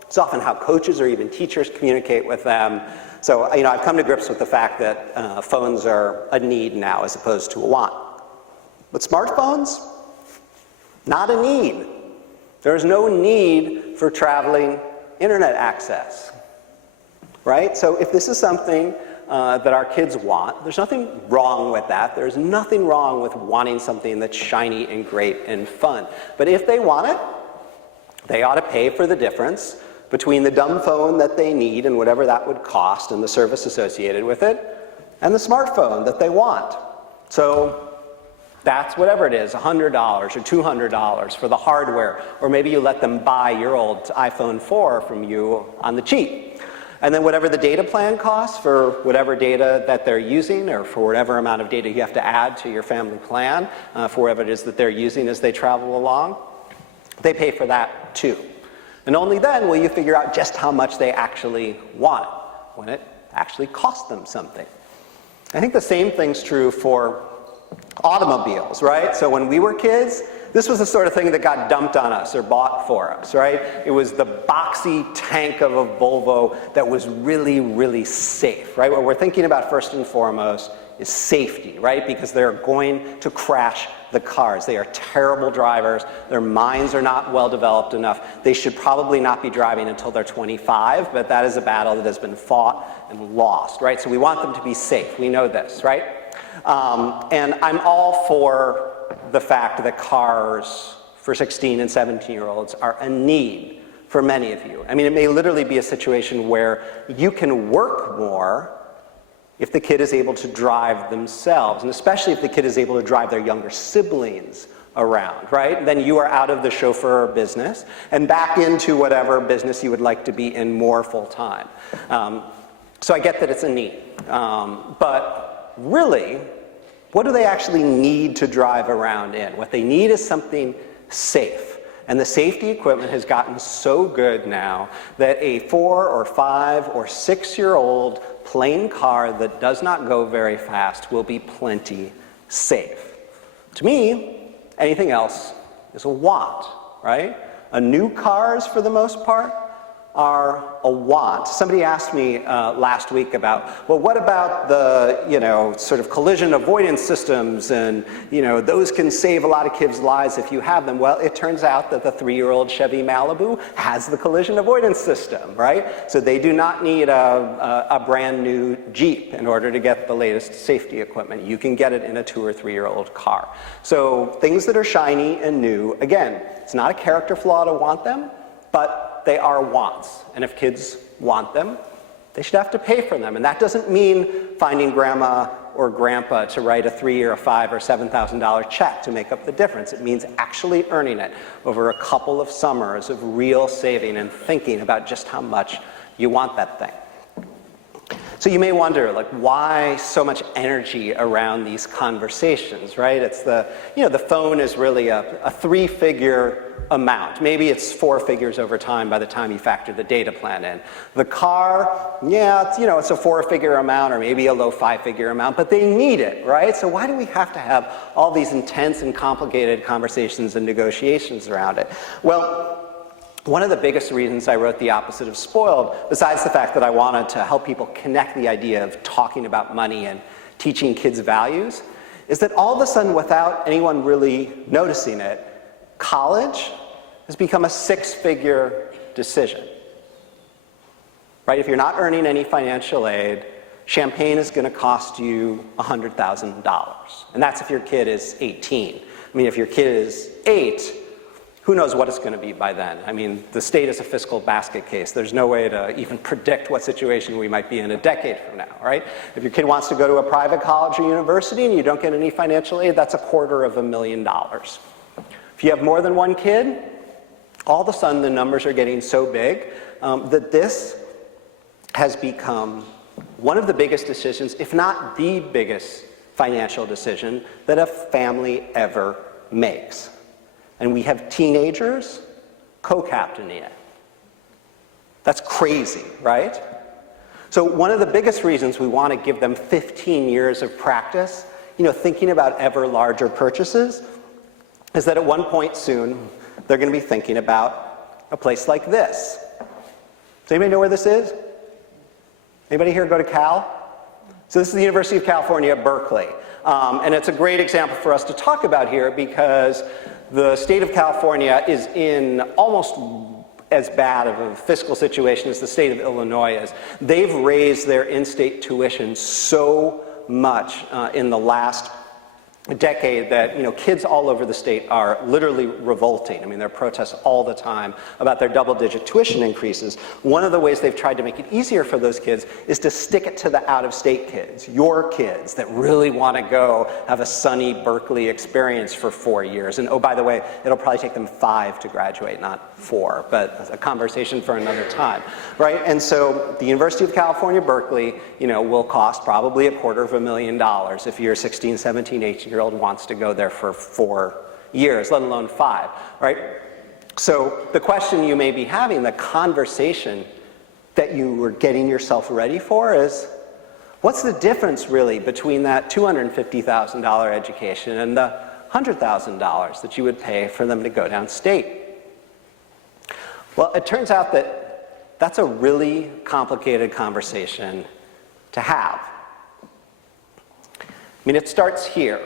It's often how coaches or even teachers communicate with them. So, I've come to grips with the fact that phones are a need now as opposed to a want. But smartphones, not a need. There's no need for traveling internet access, right? So if this is something that our kids want, there's nothing wrong with that. There's nothing wrong with wanting something that's shiny and great and fun. But if they want it, they ought to pay for the difference between the dumb phone that they need and whatever that would cost and the service associated with it, and the smartphone that they want. So that's whatever it is, $100 or $200 for the hardware, or maybe you let them buy your old iPhone 4 from you on the cheap. And then whatever the data plan costs for whatever data that they're using, or for whatever amount of data you have to add to your family plan for whatever it is that they're using as they travel along, they pay for that too. And only then will you figure out just how much they actually want, when it actually costs them something. I think the same thing's true for automobiles, right? So when we were kids, this was the sort of thing that got dumped on us or bought for us, right? It was the boxy tank of a Volvo that was really, really safe, right? What we're thinking about first and foremost is safety, right? Because they're going to crash the cars. They are terrible drivers. Their minds are not well developed enough. They should probably not be driving until they're 25, but that is a battle that has been fought and lost, right? So we want them to be safe. We know this, right? And I'm all for the fact that cars for 16 and 17-year-olds are a need for many of you. I mean, it may literally be a situation where you can work more if the kid is able to drive themselves, and especially if the kid is able to drive their younger siblings around, right? Then you are out of the chauffeur business and back into whatever business you would like to be in more full-time. So I get that it's a need. But really, what do they actually need to drive around in? What they need is something safe. And the safety equipment has gotten so good now that a 4 or 5 or 6-year-old plain car that does not go very fast will be plenty safe. To me, anything else is a want, right? New cars, for the most part, are a want. Somebody asked me last week about, well, what about the, sort of collision avoidance systems, and, those can save a lot of kids' lives if you have them. Well, it turns out that the 3-year-old Chevy Malibu has the collision avoidance system, right? So they do not need a brand new Jeep in order to get the latest safety equipment. You can get it in a 2 or 3-year-old car. So things that are shiny and new, again, it's not a character flaw to want them, but they are wants. And if kids want them, they should have to pay for them. And that doesn't mean finding grandma or grandpa to write a $3 or $5 or $7,000 check to make up the difference. It means actually earning it over a couple of summers of real saving and thinking about just how much you want that thing. So you may wonder, why so much energy around these conversations, right? It's the phone is really a 3-figure amount. Maybe it's 4 figures over time by the time you factor the data plan in. The car, yeah, it's a 4-figure amount or maybe a low 5-figure amount, but they need it, right? So why do we have to have all these intense and complicated conversations and negotiations around it? Well, one of the biggest reasons I wrote The Opposite of Spoiled, besides the fact that I wanted to help people connect the idea of talking about money and teaching kids values, is that all of a sudden, without anyone really noticing it, college has become a 6-figure decision. Right? If you're not earning any financial aid, champagne is going to cost you $100,000. And that's if your kid is 18. I mean, if your kid is 8, Who knows what it's going to be by then? I mean, the state is a fiscal basket case. There's no way to even predict what situation we might be in a decade from now, right? If your kid wants to go to a private college or university and you don't get any financial aid, that's $250,000. If you have more than one kid, all of a sudden the numbers are getting so big that this has become one of the biggest decisions, if not the biggest financial decision that a family ever makes. And we have teenagers co-captaining it. That's crazy, right? So one of the biggest reasons we want to give them 15 years of practice, thinking about ever larger purchases, is that at one point soon, they're going to be thinking about a place like this. Does anybody know where this is? Anybody here go to Cal? So this is the University of California at Berkeley. And it's a great example for us to talk about here because the state of California is in almost as bad of a fiscal situation as the state of Illinois is. They've raised their in-state tuition so much in the last decade that kids all over the state are literally revolting. I mean, there are protests all the time about their double-digit tuition increases. One of the ways they've tried to make it easier for those kids is to stick it to the out-of-state kids, your kids that really want to go have a sunny Berkeley experience for 4 years. And oh, by the way, it'll probably take them 5 to graduate, not 4, but that's a conversation for another time, right? And so the University of California, Berkeley, will cost probably $250,000 if you're 16, 17, 18-year-old wants to go there for 4 years, let alone 5, right? So the question you may be having, the conversation that you were getting yourself ready for is, what's the difference really between that $250,000 education and the $100,000 that you would pay for them to go downstate? Well, it turns out that that's a really complicated conversation to have. I mean, it starts here,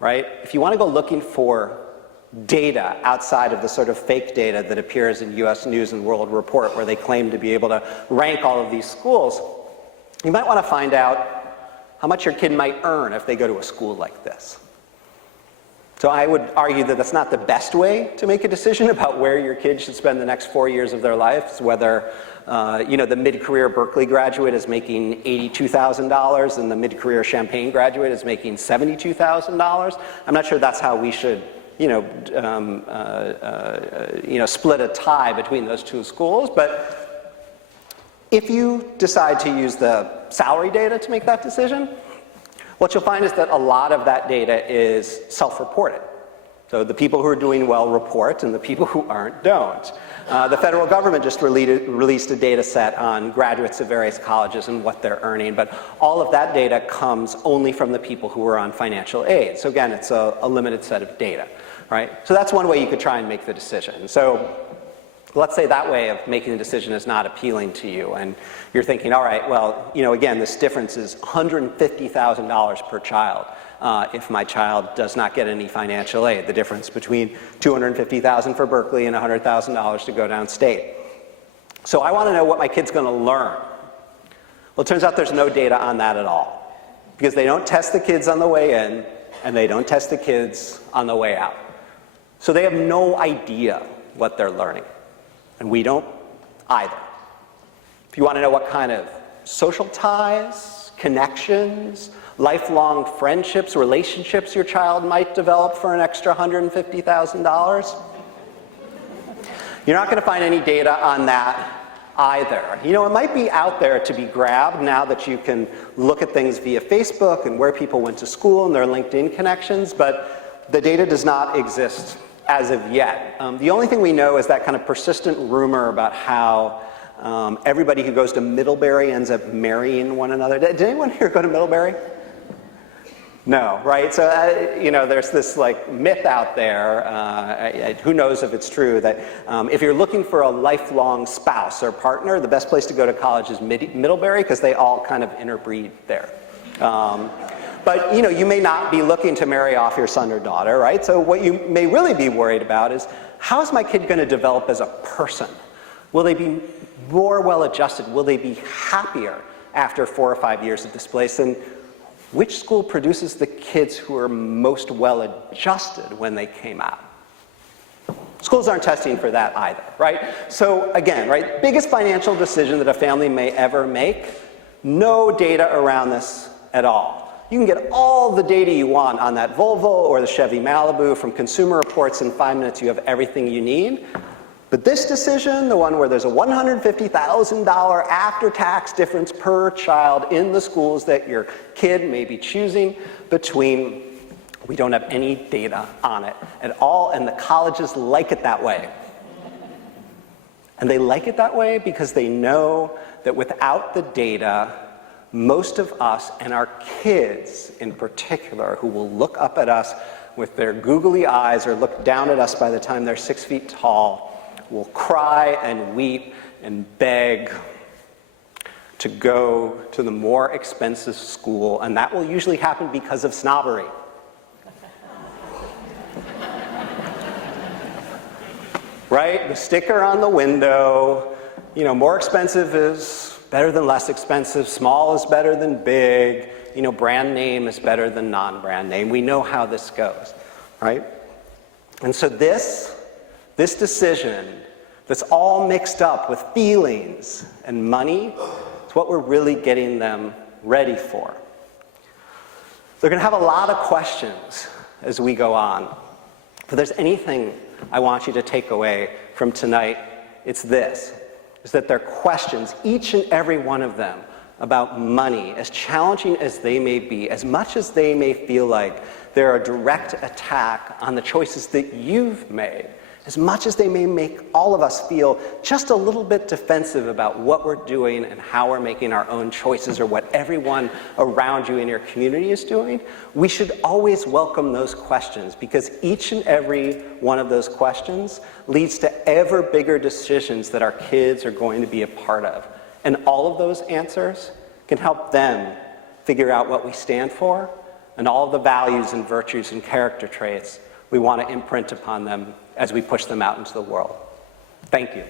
right? If you want to go looking for data outside of the sort of fake data that appears in US News and World Report where they claim to be able to rank all of these schools, you might want to find out how much your kid might earn if they go to a school like this. So I would argue that that's not the best way to make a decision about where your kid should spend the next 4 years of their lives, whether the mid-career Berkeley graduate is making $82,000 and the mid-career Champaign graduate is making $72,000. I'm not sure that's how we should split a tie between those two schools, but if you decide to use the salary data to make that decision, what you'll find is that a lot of that data is self-reported. So the people who are doing well report, and the people who aren't don't. The federal government just released a data set on graduates of various colleges and what they're earning, but all of that data comes only from the people who are on financial aid. So again, it's a limited set of data, right? So that's one way you could try and make the decision. So let's say that way of making the decision is not appealing to you, and you're thinking, all right, well, again, this difference is $150,000 per child if my child does not get any financial aid, the difference between $250,000 for Berkeley and $100,000 to go downstate. So I want to know what my kid's going to learn. Well, it turns out there's no data on that at all, because they don't test the kids on the way in, and they don't test the kids on the way out. So they have no idea what they're learning. And we don't either. If you want to know what kind of social ties, connections, lifelong friendships, relationships your child might develop for an extra $150,000, you're not going to find any data on that either. It might be out there to be grabbed now that you can look at things via Facebook and where people went to school and their LinkedIn connections, but the data does not exist as of yet. The only thing we know is that kind of persistent rumor about how everybody who goes to Middlebury ends up marrying one another. Did anyone here go to Middlebury? No, right? So, there's this myth out there, who knows if it's true, that if you're looking for a lifelong spouse or partner, the best place to go to college is Middlebury, because they all kind of interbreed there. But you may not be looking to marry off your son or daughter, right? So what you may really be worried about is, how is my kid going to develop as a person? Will they be more well-adjusted? Will they be happier after 4 or 5 years at this place? And which school produces the kids who are most well-adjusted when they came out? Schools aren't testing for that either, right? So again, right, biggest financial decision that a family may ever make, no data around this at all. You can get all the data you want on that Volvo or the Chevy Malibu from Consumer Reports. In 5 minutes, you have everything you need. But this decision, the one where there's a $150,000 after-tax difference per child in the schools that your kid may be choosing between, we don't have any data on it at all, and the colleges like it that way. And they like it that way because they know that without the data, most of us, and our kids in particular, who will look up at us with their googly eyes or look down at us by the time they're 6 feet tall, will cry and weep and beg to go to the more expensive school, and that will usually happen because of snobbery. Right? The sticker on the window, you know, more expensive is better than less expensive, small is better than big, you know, brand name is better than non-brand name. We know how this goes, right? And so this decision that's all mixed up with feelings and money is what we're really getting them ready for. They're going to have a lot of questions as we go on. If there's anything I want you to take away from tonight, it's this, is that their questions, each and every one of them, about money, as challenging as they may be, as much as they may feel like they're a direct attack on the choices that you've made, as much as they may make all of us feel just a little bit defensive about what we're doing and how we're making our own choices or what everyone around you in your community is doing, we should always welcome those questions, because each and every one of those questions leads to ever bigger decisions that our kids are going to be a part of. And all of those answers can help them figure out what we stand for and all of the values and virtues and character traits we want to imprint upon them as we push them out into the world. Thank you.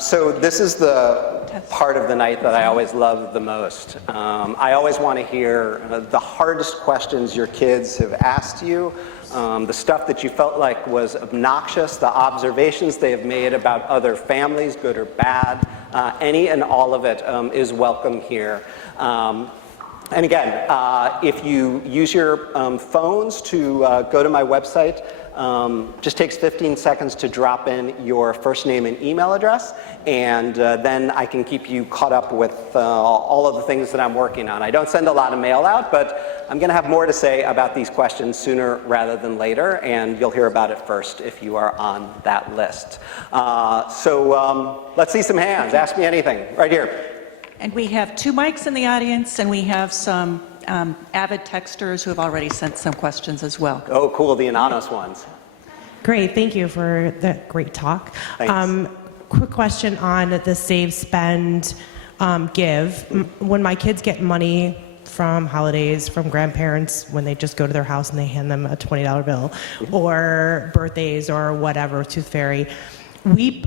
So this is the part of the night that I always love the most. I always want to hear the hardest questions your kids have asked you, the stuff that you felt like was obnoxious, the observations they have made about other families, good or bad. Any and all of it is welcome here. And again, if you use your phones to go to my website, just takes 15 seconds to drop in your first name and email address, and then I can keep you caught up with all of the things that I'm working on. I don't send a lot of mail out, but I'm going to have more to say about these questions sooner rather than later, and you'll hear about it first if you are on that list. So let's see some hands. Ask me anything. Right here. And we have 2 mics in the audience, and we have some avid texters who have already sent some questions as well. Oh, cool, the anonymous ones. Great, thank you for the great talk. Thanks. Quick question on the save, spend, give. When my kids get money from holidays, from grandparents, when they just go to their house and they hand them a $20 bill, or birthdays or whatever, Tooth Fairy,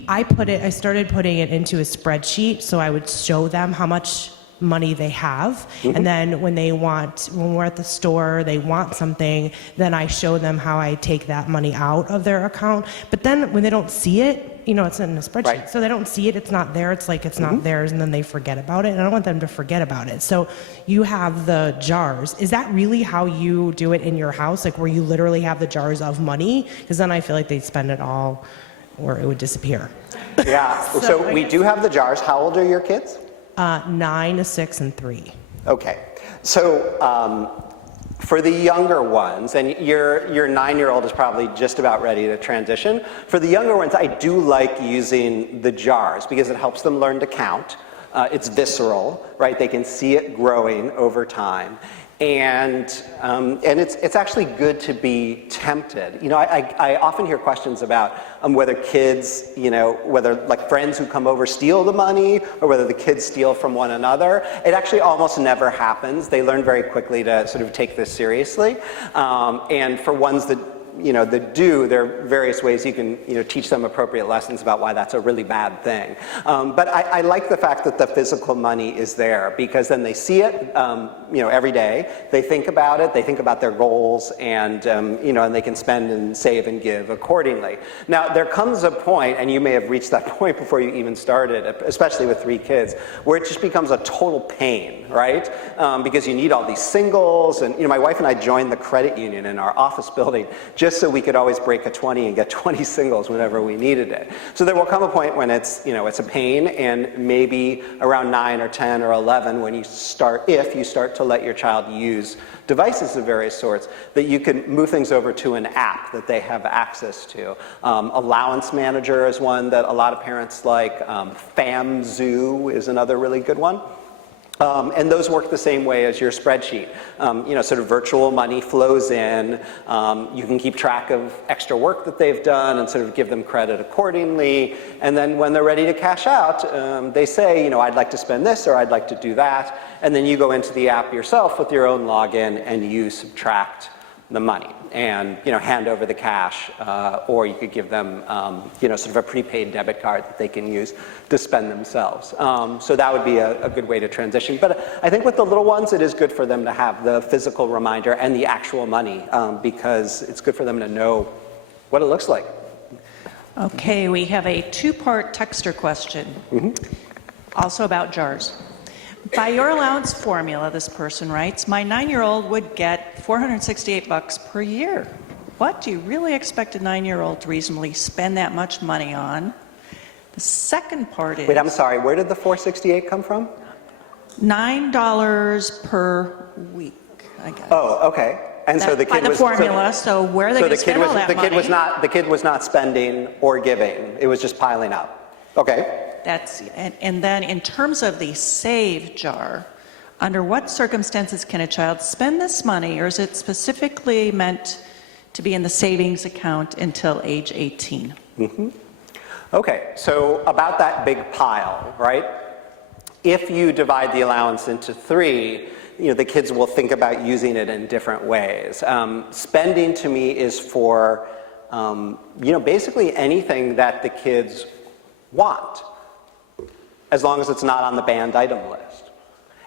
I started putting it into a spreadsheet so I would show them how much money they have, and then when we're at the store, they want something, then I show them how I take that money out of their account. But then when they don't see it, you know, it's in a spreadsheet, right. So they don't see it, it's not there, it's like it's not theirs, and then they forget about it, and I don't want them to forget about it. So you have the jars. Is that really how you do it in your house, like where you literally have the jars of money? Because then I feel like they'd spend it all, or it would disappear. Yeah, so we do have the jars. How old are your kids? 9, 6, and 3. Okay, so for the younger ones, and your 9-year-old is probably just about ready to transition. For the younger ones, I do like using the jars because it helps them learn to count. It's visceral, right? They can see it growing over time. And it's actually good to be tempted. You know, I often hear questions about whether kids, you know, whether like friends who come over steal the money or whether the kids steal from one another. It actually almost never happens. They learn very quickly to sort of take this seriously. And for ones that there are various ways you can, teach them appropriate lessons about why that's a really bad thing. But I like the fact that the physical money is there, because then they see it, every day. They think about it, they think about their goals, and, and they can spend and save and give accordingly. Now, there comes a point, and you may have reached that point before you even started, especially with 3 kids, where it just becomes a total pain, right? Because you need all these singles, and my wife and I joined the credit union in our office building just so we could always break a 20 and get 20 singles whenever we needed it. So there will come a point when it's a pain, and maybe around 9 or 10 or 11 when if you start to let your child use devices of various sorts, that you can move things over to an app that they have access to. Allowance Manager is one that a lot of parents like. FamZoo is another really good one. And those work the same way as your spreadsheet. Sort of virtual money flows in. You can keep track of extra work that they've done and sort of give them credit accordingly. And then when they're ready to cash out, they say, I'd like to spend this or I'd like to do that. And then you go into the app yourself with your own login and you subtract the money and hand over the cash, or you could give them sort of a prepaid debit card that they can use to spend themselves. So that would be a good way to transition. But I think with the little ones, it is good for them to have the physical reminder and the actual money, because it's good for them to know what it looks like. Okay, we have a 2-part texter question, also about jars. By your allowance formula, this person writes, my 9-year-old would get $468 per year. What do you really expect a 9-year-old to reasonably spend that much money on? The second part is... Wait, I'm sorry, where did the $468 come from? $9 per week, I guess. Oh, okay. And so the kid by the was... formula, so where are they going to spend all that money? The kid was not spending or giving. It was just piling up. Okay. And then in terms of the save jar, under what circumstances can a child spend this money, or is it specifically meant to be in the savings account until age 18? Okay, so about that big pile, right? If you divide the allowance into 3, the kids will think about using it in different ways. Spending to me is for, basically anything that the kids want, as long as it's not on the banned item list.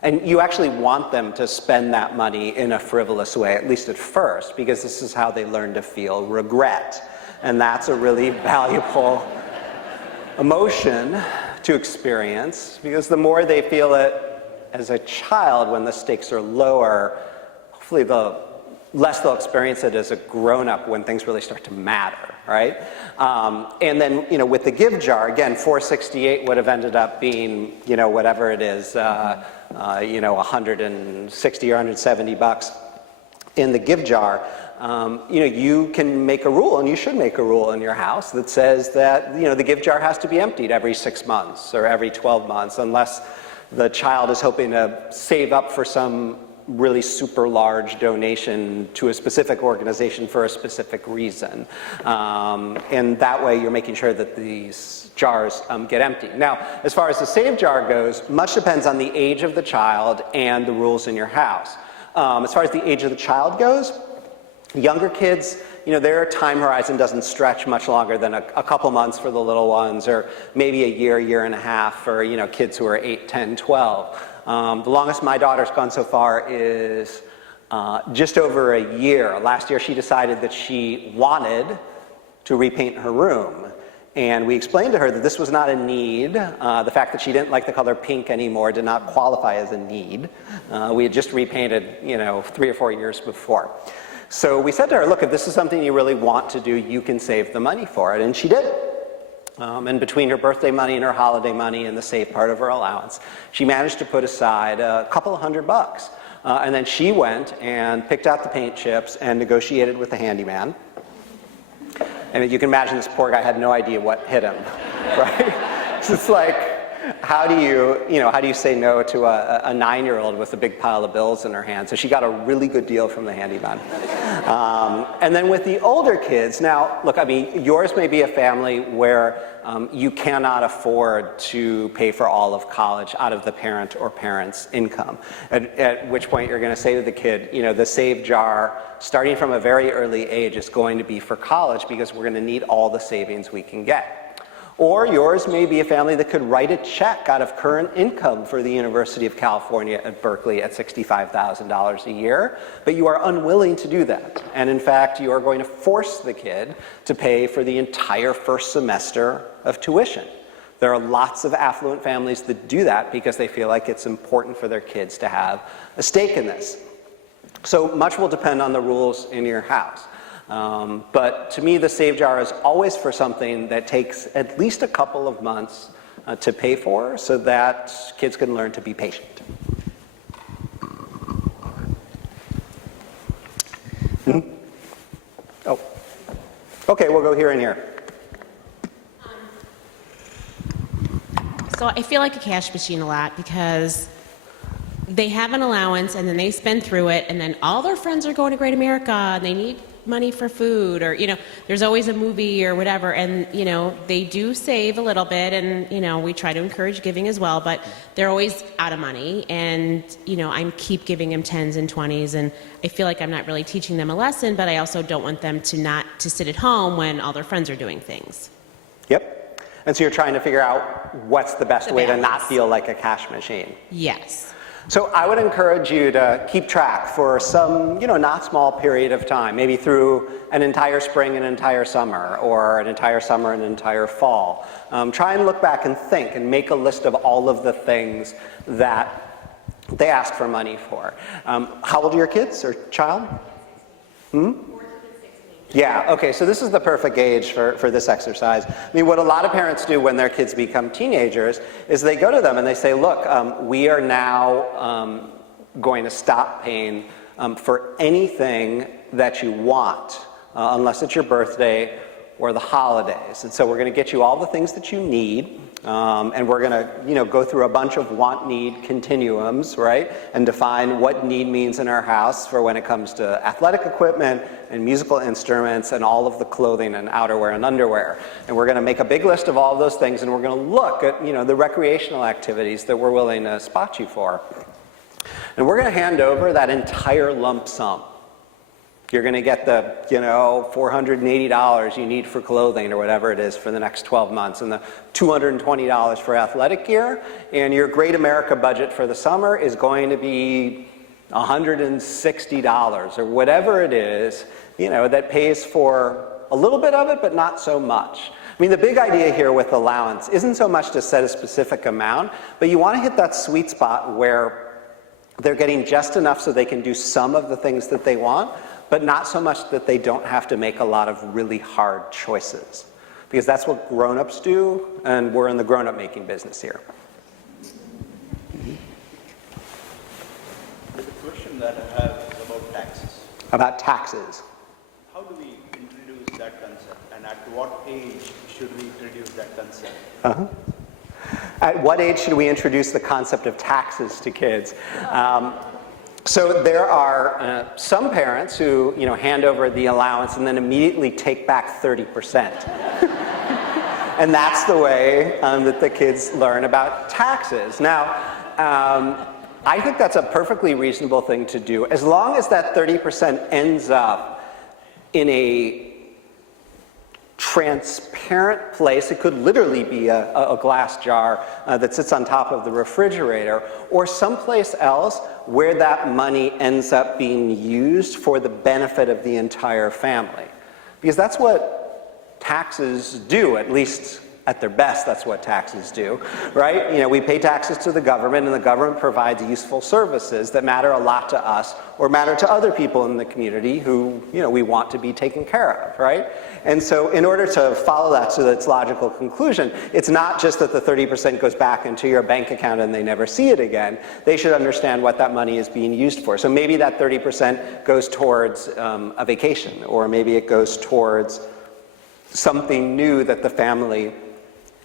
And you actually want them to spend that money in a frivolous way, at least at first, because this is how they learn to feel regret. And that's a really valuable emotion to experience, because the more they feel it as a child when the stakes are lower, hopefully the less they'll experience it as a grown-up when things really start to matter, right? And then, with the give jar, again, $468 would have ended up being, whatever it is, $160 or $170 in the give jar. You can make a rule, and you should make a rule in your house that says that, the give jar has to be emptied every 6 months or every 12 months, unless the child is hoping to save up for some really super large donation to a specific organization for a specific reason. And that way you're making sure that these jars get empty. Now, as far as the save jar goes, much depends on the age of the child and the rules in your house. As far as the age of the child goes, younger kids, their time horizon doesn't stretch much longer than a couple months for the little ones, or maybe a year and a half for, kids who are 8, 10, 12. The longest my daughter's gone so far is just over a year. Last year she decided that she wanted to repaint her room. And we explained to her that this was not a need. The fact that she didn't like the color pink anymore did not qualify as a need. We had just repainted, 3 or 4 years before. So we said to her, look, if this is something you really want to do, you can save the money for it. And she did. And between her birthday money and her holiday money and the save part of her allowance, she managed to put aside a couple of $100. And then she went and picked out the paint chips and negotiated with the handyman. And you can imagine this poor guy had no idea what hit him, right? It's like, how do you say no to a 9-year-old with a big pile of bills in her hand? So she got a really good deal from the handyman. And then with the older kids, now, look, I mean, yours may be a family where you cannot afford to pay for all of college out of the parent or parents' income, at which point you're going to say to the kid, the save jar, starting from a very early age, is going to be for college because we're going to need all the savings we can get. Or yours may be a family that could write a check out of current income for the University of California at Berkeley at $65,000 a year, but you are unwilling to do that. And in fact, you are going to force the kid to pay for the entire first semester of tuition. There are lots of affluent families that do that because they feel like it's important for their kids to have a stake in this. So much will depend on the rules in your house. But to me, the save jar is always for something that takes at least a couple of months to pay for, so that kids can learn to be patient. Oh, okay, we'll go here and here. So I feel like a cash machine a lot because they have an allowance and then they spend through it, and then all their friends are going to Great America and they need money for food, or there's always a movie or whatever, and they do save a little bit, and we try to encourage giving as well, but they're always out of money, and I keep giving them 10s and 20s, and I feel like I'm not really teaching them a lesson, but I also don't want them to sit at home when all their friends are doing things. Yep. And so you're trying to figure out what's the best way to not feel like a cash machine. Yes. So I would encourage you to keep track for some, not small period of time, maybe through an entire spring, an entire summer, or an entire summer, an entire fall. Try and look back and think and make a list of all of the things that they ask for money for. How old are your kids or child? Yeah, okay, so this is the perfect age for this exercise. I mean, what a lot of parents do when their kids become teenagers is they go to them and they say, look, we are now going to stop paying for anything that you want, unless it's your birthday or the holidays. And so we're going to get you all the things that you need, and we're going to go through a bunch of want-need continuums, right, and define what need means in our house for when it comes to athletic equipment and musical instruments and all of the clothing and outerwear and underwear. And we're going to make a big list of all of those things, and we're going to look at the recreational activities that we're willing to spot you for. And we're going to hand over that entire lump sum. You're going to get the, $480 you need for clothing or whatever it is for the next 12 months, and the $220 for athletic gear, and your Great America budget for the summer is going to be $160 or whatever it is, that pays for a little bit of it, but not so much. I mean, the big idea here with allowance isn't so much to set a specific amount, but you want to hit that sweet spot where they're getting just enough so they can do some of the things that they want, but not so much that they don't have to make a lot of really hard choices. Because that's what grown-ups do, and we're in the grown-up making business here. The question that I have is about taxes. About taxes. How do we introduce that concept, and at what age should we introduce that concept? At what age should we introduce the concept of taxes to kids? So there are some parents who hand over the allowance and then immediately take back 30%. And that's the way that the kids learn about taxes. Now, I think that's a perfectly reasonable thing to do, as long as that 30% ends up in a transparent place. It could literally be a glass jar that sits on top of the refrigerator, or someplace else where that money ends up being used for the benefit of the entire family. Because that's what taxes do, at least at their best, that's what taxes do, right? We pay taxes to the government, and the government provides useful services that matter a lot to us or matter to other people in the community who, we want to be taken care of, right? And so in order to follow that to its logical conclusion, it's not just that the 30% goes back into your bank account and they never see it again. They should understand what that money is being used for. So maybe that 30% goes towards a vacation, or maybe it goes towards something new that the family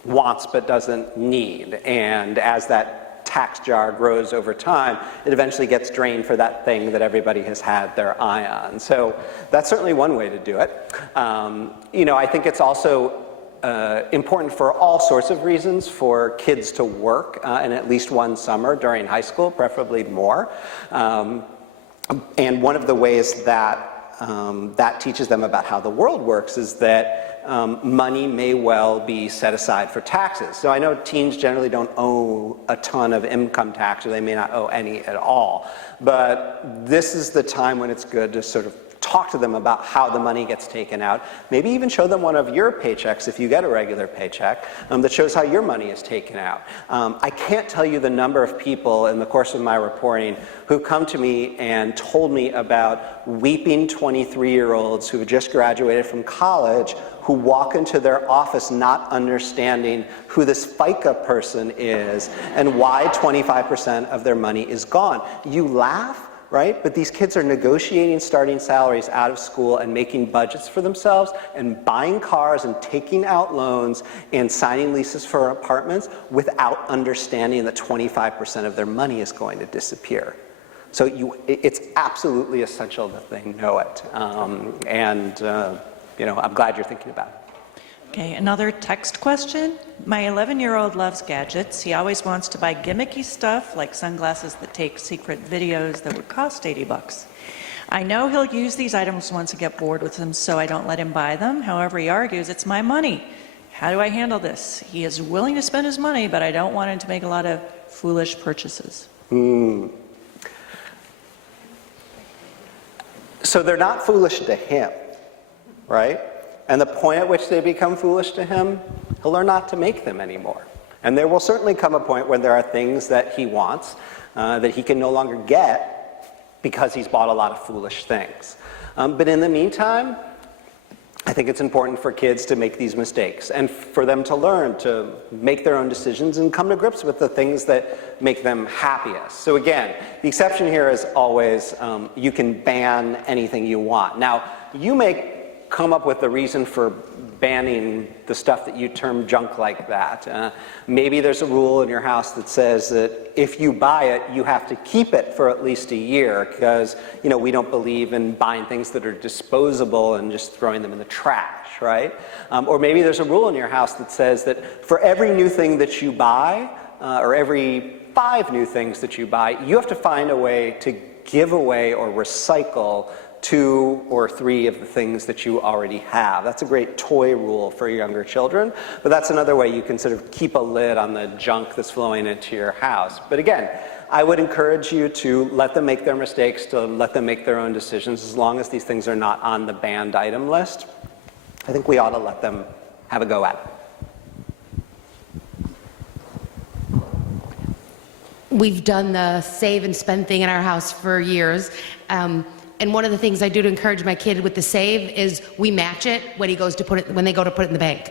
wants but doesn't need. And as that tax jar grows over time, it eventually gets drained for that thing that everybody has had their eye on. So that's certainly one way to do it. I think it's also important for all sorts of reasons for kids to work in at least one summer during high school, preferably more. And one of the ways that that teaches them about how the world works is that money may well be set aside for taxes. So I know teens generally don't owe a ton of income tax, or they may not owe any at all. But this is the time when it's good to sort of talk to them about how the money gets taken out. Maybe even show them one of your paychecks, if you get a regular paycheck, that shows how your money is taken out. I can't tell you the number of people in the course of my reporting who come to me and told me about weeping 23-year-olds who have just graduated from college who walk into their office not understanding who this FICA person is and why 25% of their money is gone. You laugh, right? But these kids are negotiating starting salaries out of school and making budgets for themselves and buying cars and taking out loans and signing leases for apartments without understanding that 25% of their money is going to disappear. So it's absolutely essential that they know it. I'm glad you're thinking about it. Okay, another text question. My 11-year-old loves gadgets. He always wants to buy gimmicky stuff like sunglasses that take secret videos that would cost $80. I know he'll use these items once I get bored with them, so I don't let him buy them. However, he argues it's my money. How do I handle this? He is willing to spend his money, but I don't want him to make a lot of foolish purchases. So they're not foolish to him, right? And the point at which they become foolish to him, he'll learn not to make them anymore. And there will certainly come a point when there are things that he wants that he can no longer get because he's bought a lot of foolish things. But in the meantime, I think it's important for kids to make these mistakes and for them to learn to make their own decisions and come to grips with the things that make them happiest. So again, the exception here is always you can ban anything you want. Now, you may come up with a reason for banning the stuff that you term junk like that. Maybe there's a rule in your house that says that if you buy it, you have to keep it for at least a year because, we don't believe in buying things that are disposable and just throwing them in the trash, right? Or maybe there's a rule in your house that says that for every new thing that you buy, or every 5 new things that you buy, you have to find a way to give away or recycle 2 or 3 of the things that you already have. That's a great toy rule for younger children, but that's another way you can sort of keep a lid on the junk that's flowing into your house. But again, I would encourage you to let them make their mistakes, to let them make their own decisions, as long as these things are not on the banned item list. I think we ought to let them have a go at it. We've done the save and spend thing in our house for years. And one of the things I do to encourage my kid with the save is we match it when he goes to put it, when they go to put it in the bank.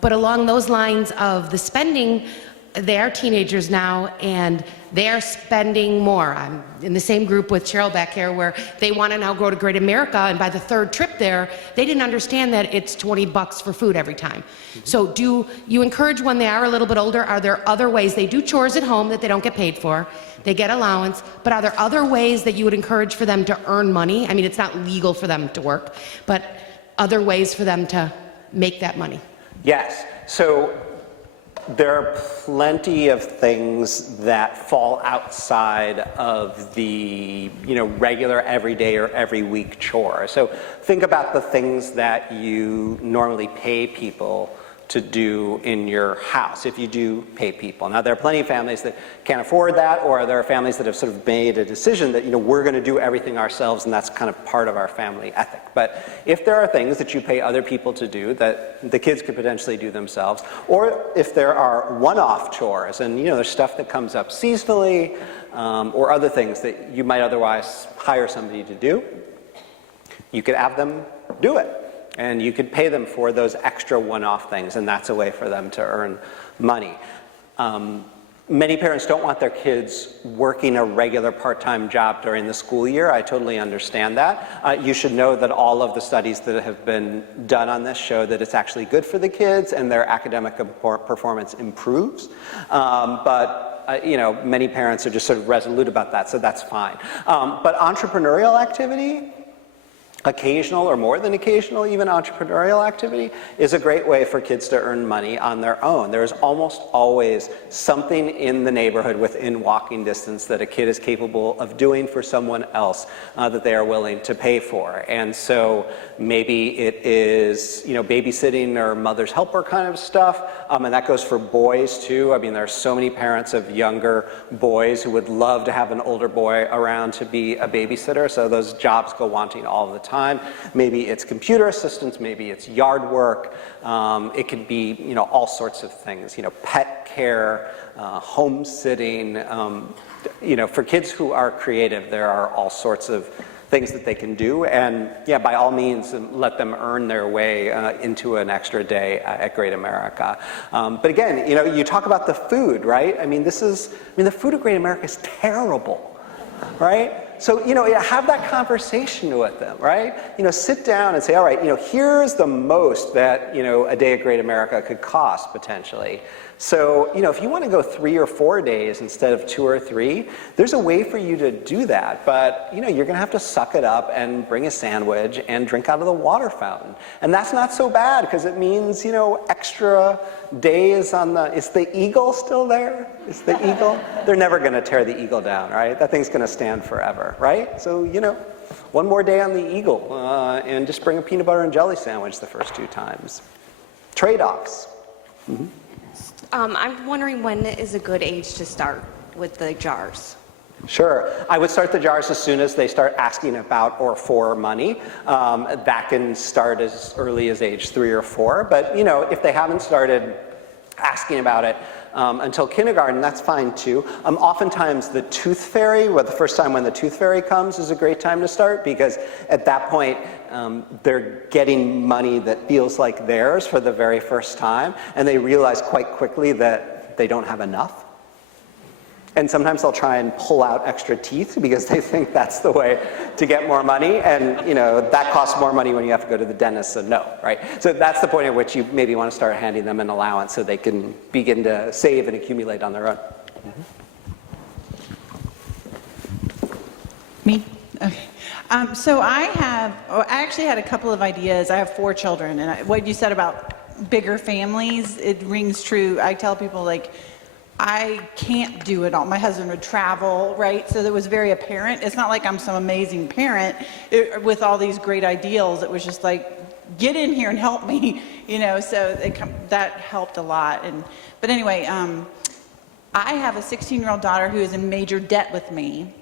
But along those lines of the spending, they are teenagers now and they are spending more. I'm in the same group with Cheryl back here where they want to now go to Great America, and by the 3rd trip there, they didn't understand that it's $20 for food every time. So do you encourage when they are a little bit older, are there other ways? They do chores at home that they don't get paid for. They get allowance, but are there other ways that you would encourage for them to earn money? I mean, it's not legal for them to work, but other ways for them to make that money? Yes. So there are plenty of things that fall outside of the regular everyday or every week chore. So think about the things that you normally pay people to do in your house, if you do pay people. Now, there are plenty of families that can't afford that, or there are families that have sort of made a decision that, we're going to do everything ourselves, and that's kind of part of our family ethic. But if there are things that you pay other people to do that the kids could potentially do themselves, or if there are one-off chores, and, there's stuff that comes up seasonally, or other things that you might otherwise hire somebody to do, you could have them do it. And you could pay them for those extra one-off things, and that's a way for them to earn money. Many parents don't want their kids working a regular part-time job during the school year. I totally understand that. You should know that all of the studies that have been done on this show that it's actually good for the kids and their academic performance improves. Many parents are just sort of resolute about that, so that's fine. But entrepreneurial activity, occasional or more than occasional, even entrepreneurial activity, is a great way for kids to earn money on their own. There's almost always something in the neighborhood within walking distance that a kid is capable of doing for someone else that they are willing to pay for. And so maybe it is, babysitting or mother's helper kind of stuff, and that goes for boys too. I mean, there are so many parents of younger boys who would love to have an older boy around to be a babysitter, so those jobs go wanting all the time. Maybe it's computer assistance, maybe it's yard work. It could be, all sorts of things, pet care, home sitting. For kids who are creative, there are all sorts of things that they can do. And yeah, by all means, let them earn their way into an extra day at Great America. But again, you talk about the food, right? The food at Great America is terrible, right? So, have that conversation with them, right? Sit down and say, all right, here's the most that, a day at Great America could cost potentially. So, if you want to go 3 or 4 days instead of 2 or 3, there's a way for you to do that. But, you're going to have to suck it up and bring a sandwich and drink out of the water fountain. And that's not so bad because it means, extra days on is the eagle still there? Is the eagle? They're never going to tear the eagle down, right? That thing's going to stand forever, right? So, one more day on the eagle and just bring a peanut butter and jelly sandwich the first 2 times. Trade-offs. Mm-hmm. I'm wondering when is a good age to start with the jars? Sure. I would start the jars as soon as they start asking about or for money. That can start as early as age 3 or 4. But, if they haven't started asking about it until kindergarten, that's fine too. Oftentimes the tooth fairy, the first time when the tooth fairy comes is a great time to start because at that point they're getting money that feels like theirs for the very first time and they realize quite quickly that they don't have enough. And sometimes they'll try and pull out extra teeth because they think that's the way to get more money. And, that costs more money when you have to go to the dentist, so no, right? So that's the point at which you maybe want to start handing them an allowance so they can begin to save and accumulate on their own. Mm-hmm. Me? Okay. So I actually had a couple of ideas. I have 4 children, and what you said about bigger families, it rings true. I tell people, I can't do it all. My husband would travel, right? So that was very apparent. It's not like I'm some amazing parent with all these great ideals. It was just get in here and help me, so that helped a lot. But anyway, I have a 16-year-old daughter who is in major debt with me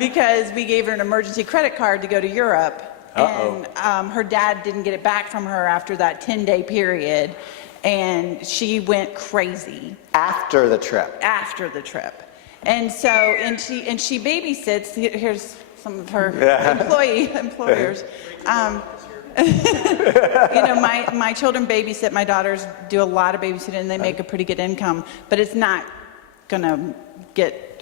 because we gave her an emergency credit card to go to Europe. Uh-oh. And her dad didn't get it back from her after that 10-day period. And she went crazy. After the trip. After the trip. And so, and she babysits, here's some of her employers. My children babysit, my daughters do a lot of babysitting and they make a pretty good income, but it's not gonna get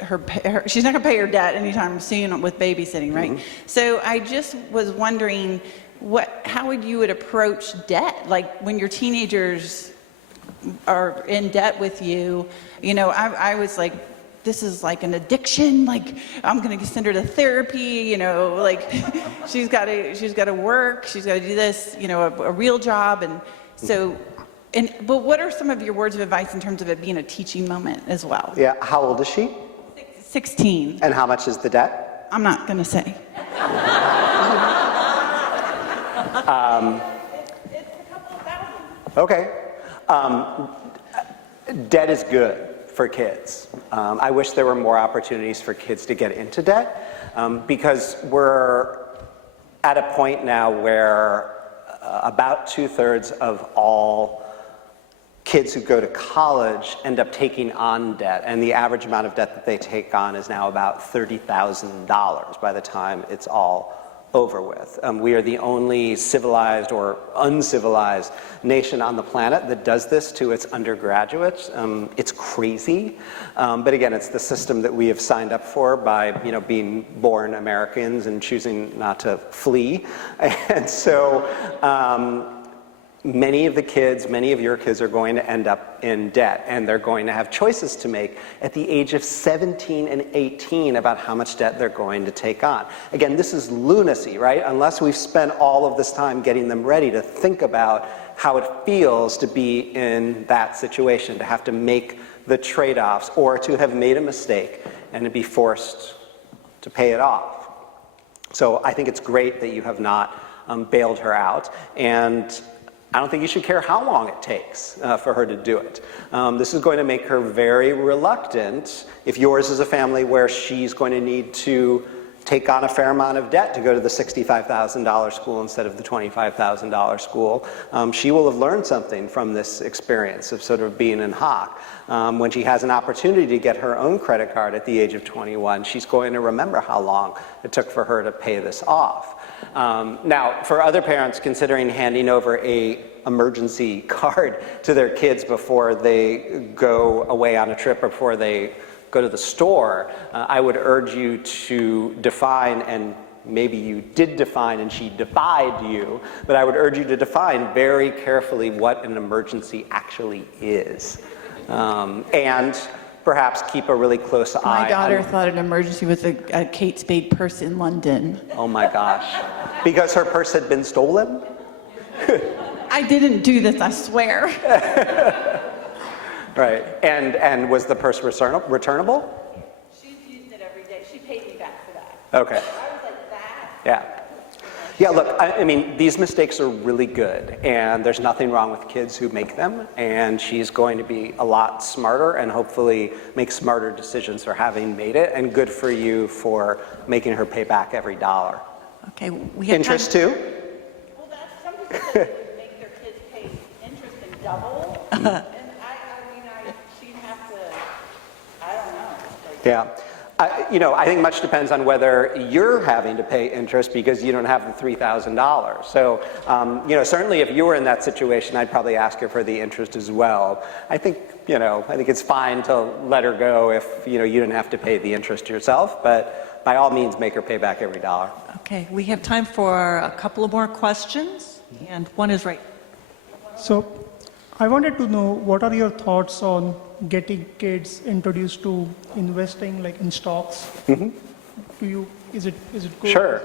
she's not gonna pay her debt anytime soon with babysitting, right? Mm-hmm. So I just was wondering, how would you approach debt? When your teenagers are in debt with you, I was this is an addiction. I'm going to send her to therapy, she's got to work, she's got to do this, a real job. And so, but what are some of your words of advice in terms of it being a teaching moment as well? Yeah, how old is she? 16. And how much is the debt? I'm not going to say. It's a couple of thousand. Okay. Debt is good for kids. I wish there were more opportunities for kids to get into debt because we're at a point now where about 2/3 of all kids who go to college end up taking on debt, and the average amount of debt that they take on is now about $30,000 by the time it's all over with. We are the only civilized or uncivilized nation on the planet that does this to its undergraduates. It's crazy, but again, it's the system that we have signed up for by being born Americans and choosing not to flee. And so many of your kids are going to end up in debt, and they're going to have choices to make at the age of 17 and 18 about how much debt they're going to take on. Again, this is lunacy, right? Unless we've spent all of this time getting them ready to think about how it feels to be in that situation, to have to make the trade-offs, or to have made a mistake and to be forced to pay it off. So I think it's great that you have not bailed her out, and I don't think you should care how long it takes for her to do it. This is going to make her very reluctant if yours is a family where she's going to need to take on a fair amount of debt to go to the $65,000 school instead of the $25,000 school. She will have learned something from this experience of sort of being in hock. When she has an opportunity to get her own credit card at the age of 21, she's going to remember how long it took for her to pay this off. Now, for other parents considering handing over a emergency card to their kids before they go away on a trip or before they go to the store, I would urge you to define, and maybe you did define and she defied you, but I would urge you to define very carefully what an emergency actually is. And perhaps keep a really close eye. My daughter thought an emergency was a Kate Spade purse in London. Oh my gosh. Because her purse had been stolen? I didn't do this, I swear. Right. And was the purse returnable? She's used it every day. She paid me back for that. Okay. I was like, that? Yeah. Yeah, look, I mean, these mistakes are really good, and there's nothing wrong with kids who make them, and she's going to be a lot smarter and hopefully make smarter decisions for having made it, and good for you for making her pay back every dollar. Okay, we have Interest time. too? Well, that's, some people say they would make their kids pay interest and double. And she'd have to, I don't know. Yeah. I think much depends on whether you're having to pay interest because you don't have the $3,000. So, certainly if you were in that situation, I'd probably ask her for the interest as well. I think it's fine to let her go if, you didn't have to pay the interest yourself, but by all means, make her pay back every dollar. Okay, we have time for a couple of more questions, and one is right. So, I wanted to know what are your thoughts on getting kids introduced to investing, like in stocks? Mm-hmm. Is it good? Sure.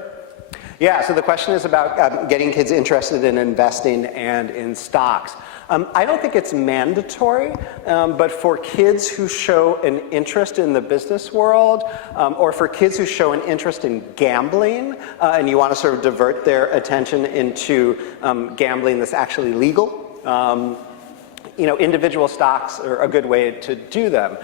Yeah, so the question is about getting kids interested in investing and in stocks. I don't think it's mandatory, but for kids who show an interest in the business world, or for kids who show an interest in gambling, and you want to sort of divert their attention into gambling that's actually legal, individual stocks are a good way to do them.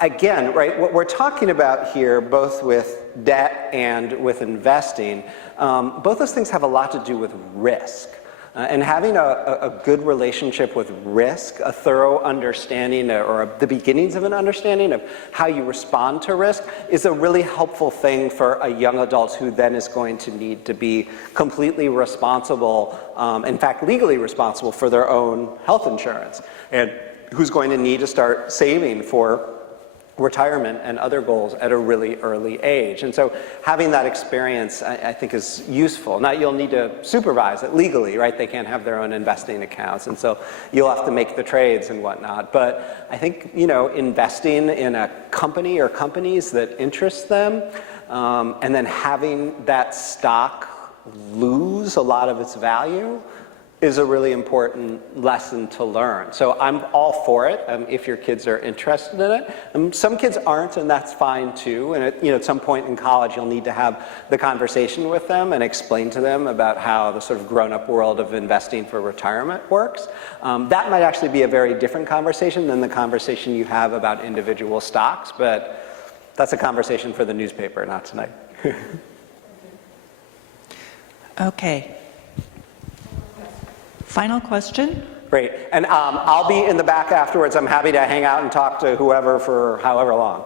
Again, right, what we're talking about here, both with debt and with investing, both those things have a lot to do with risk. And having a good relationship with risk, a thorough understanding or the beginnings of an understanding of how you respond to risk is a really helpful thing for a young adult who then is going to need to be completely responsible, in fact, legally responsible for their own health insurance, and who's going to need to start saving for retirement and other goals at a really early age. And so having that experience, I think, is useful. Now, you'll need to supervise it legally, right? They can't have their own investing accounts, and so you'll have to make the trades and whatnot. But I think, investing in a company or companies that interest them, and then having that stock lose a lot of its value is a really important lesson to learn. So I'm all for it if your kids are interested in it. Some kids aren't, and that's fine too. And at some point in college, you'll need to have the conversation with them and explain to them about how the sort of grown-up world of investing for retirement works. That might actually be a very different conversation than the conversation you have about individual stocks, but that's a conversation for the newspaper, not tonight. Okay. Final question? Great. And I'll be in the back afterwards. I'm happy to hang out and talk to whoever for however long.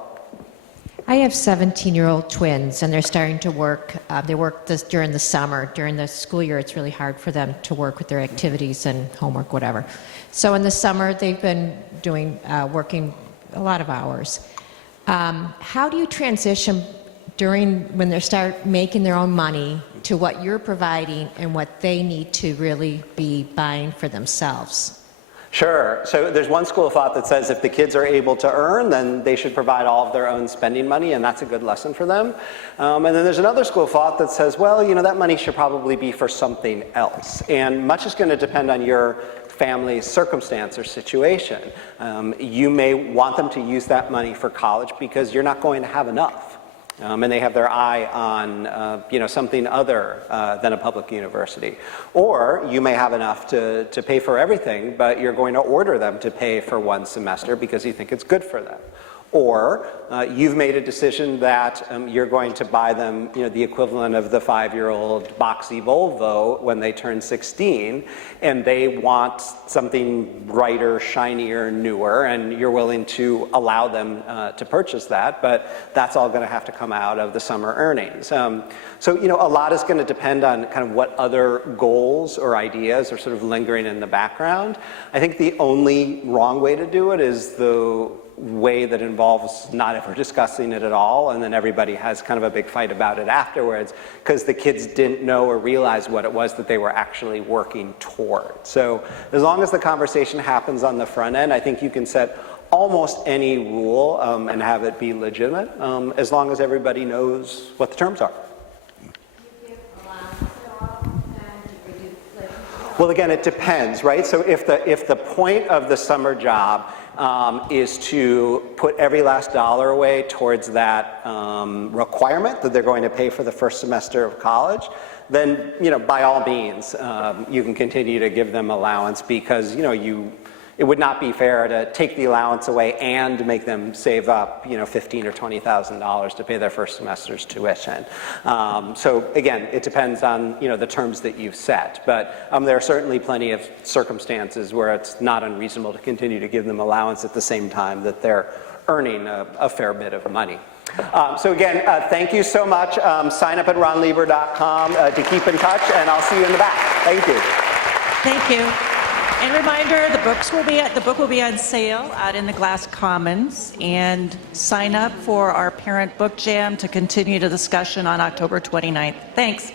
I have 17-year-old twins, and they're starting to work. They work during the summer. During the school year, it's really hard for them to work with their activities and homework, whatever. So in the summer, they've been working a lot of hours. How do you transition when they start making their own money to what you're providing and what they need to really be buying for themselves? Sure. So there's one school of thought that says if the kids are able to earn, then they should provide all of their own spending money, and that's a good lesson for them. And then there's another school of thought that says, well, that money should probably be for something else. And much is going to depend on your family's circumstance or situation. You may want them to use that money for college because you're not going to have enough. And they have their eye on something other than a public university. Or you may have enough to pay for everything, but you're going to order them to pay for one semester because you think it's good for them. Or you've made a decision that you're going to buy them the equivalent of the 5-year-old boxy Volvo when they turn 16, and they want something brighter, shinier, newer, and you're willing to allow them to purchase that, but that's all going to have to come out of the summer earnings. So a lot is going to depend on kind of what other goals or ideas are sort of lingering in the background. I think the only wrong way to do it is the way that involves not ever discussing it at all, and then everybody has kind of a big fight about it afterwards because the kids didn't know or realize what it was that they were actually working toward. So as long as the conversation happens on the front end, I think you can set almost any rule and have it be legitimate, as long as everybody knows what the terms are. Well, again, it depends, right? So if the point of the summer job is to put every last dollar away towards that requirement that they're going to pay for the first semester of college, then by all means you can continue to give them allowance because it would not be fair to take the allowance away and make them save up $15,000 or $20,000 to pay their first semester's tuition. So again, it depends on the terms that you've set, but there are certainly plenty of circumstances where it's not unreasonable to continue to give them allowance at the same time that they're earning a fair bit of money. So again, thank you so much. Sign up at ronlieber.com to keep in touch, and I'll see you in the back. Thank you. Thank you. And reminder, the book will be on sale out in the Glass Commons, and sign up for our Parent Book Jam to continue the discussion on October 29th. Thanks.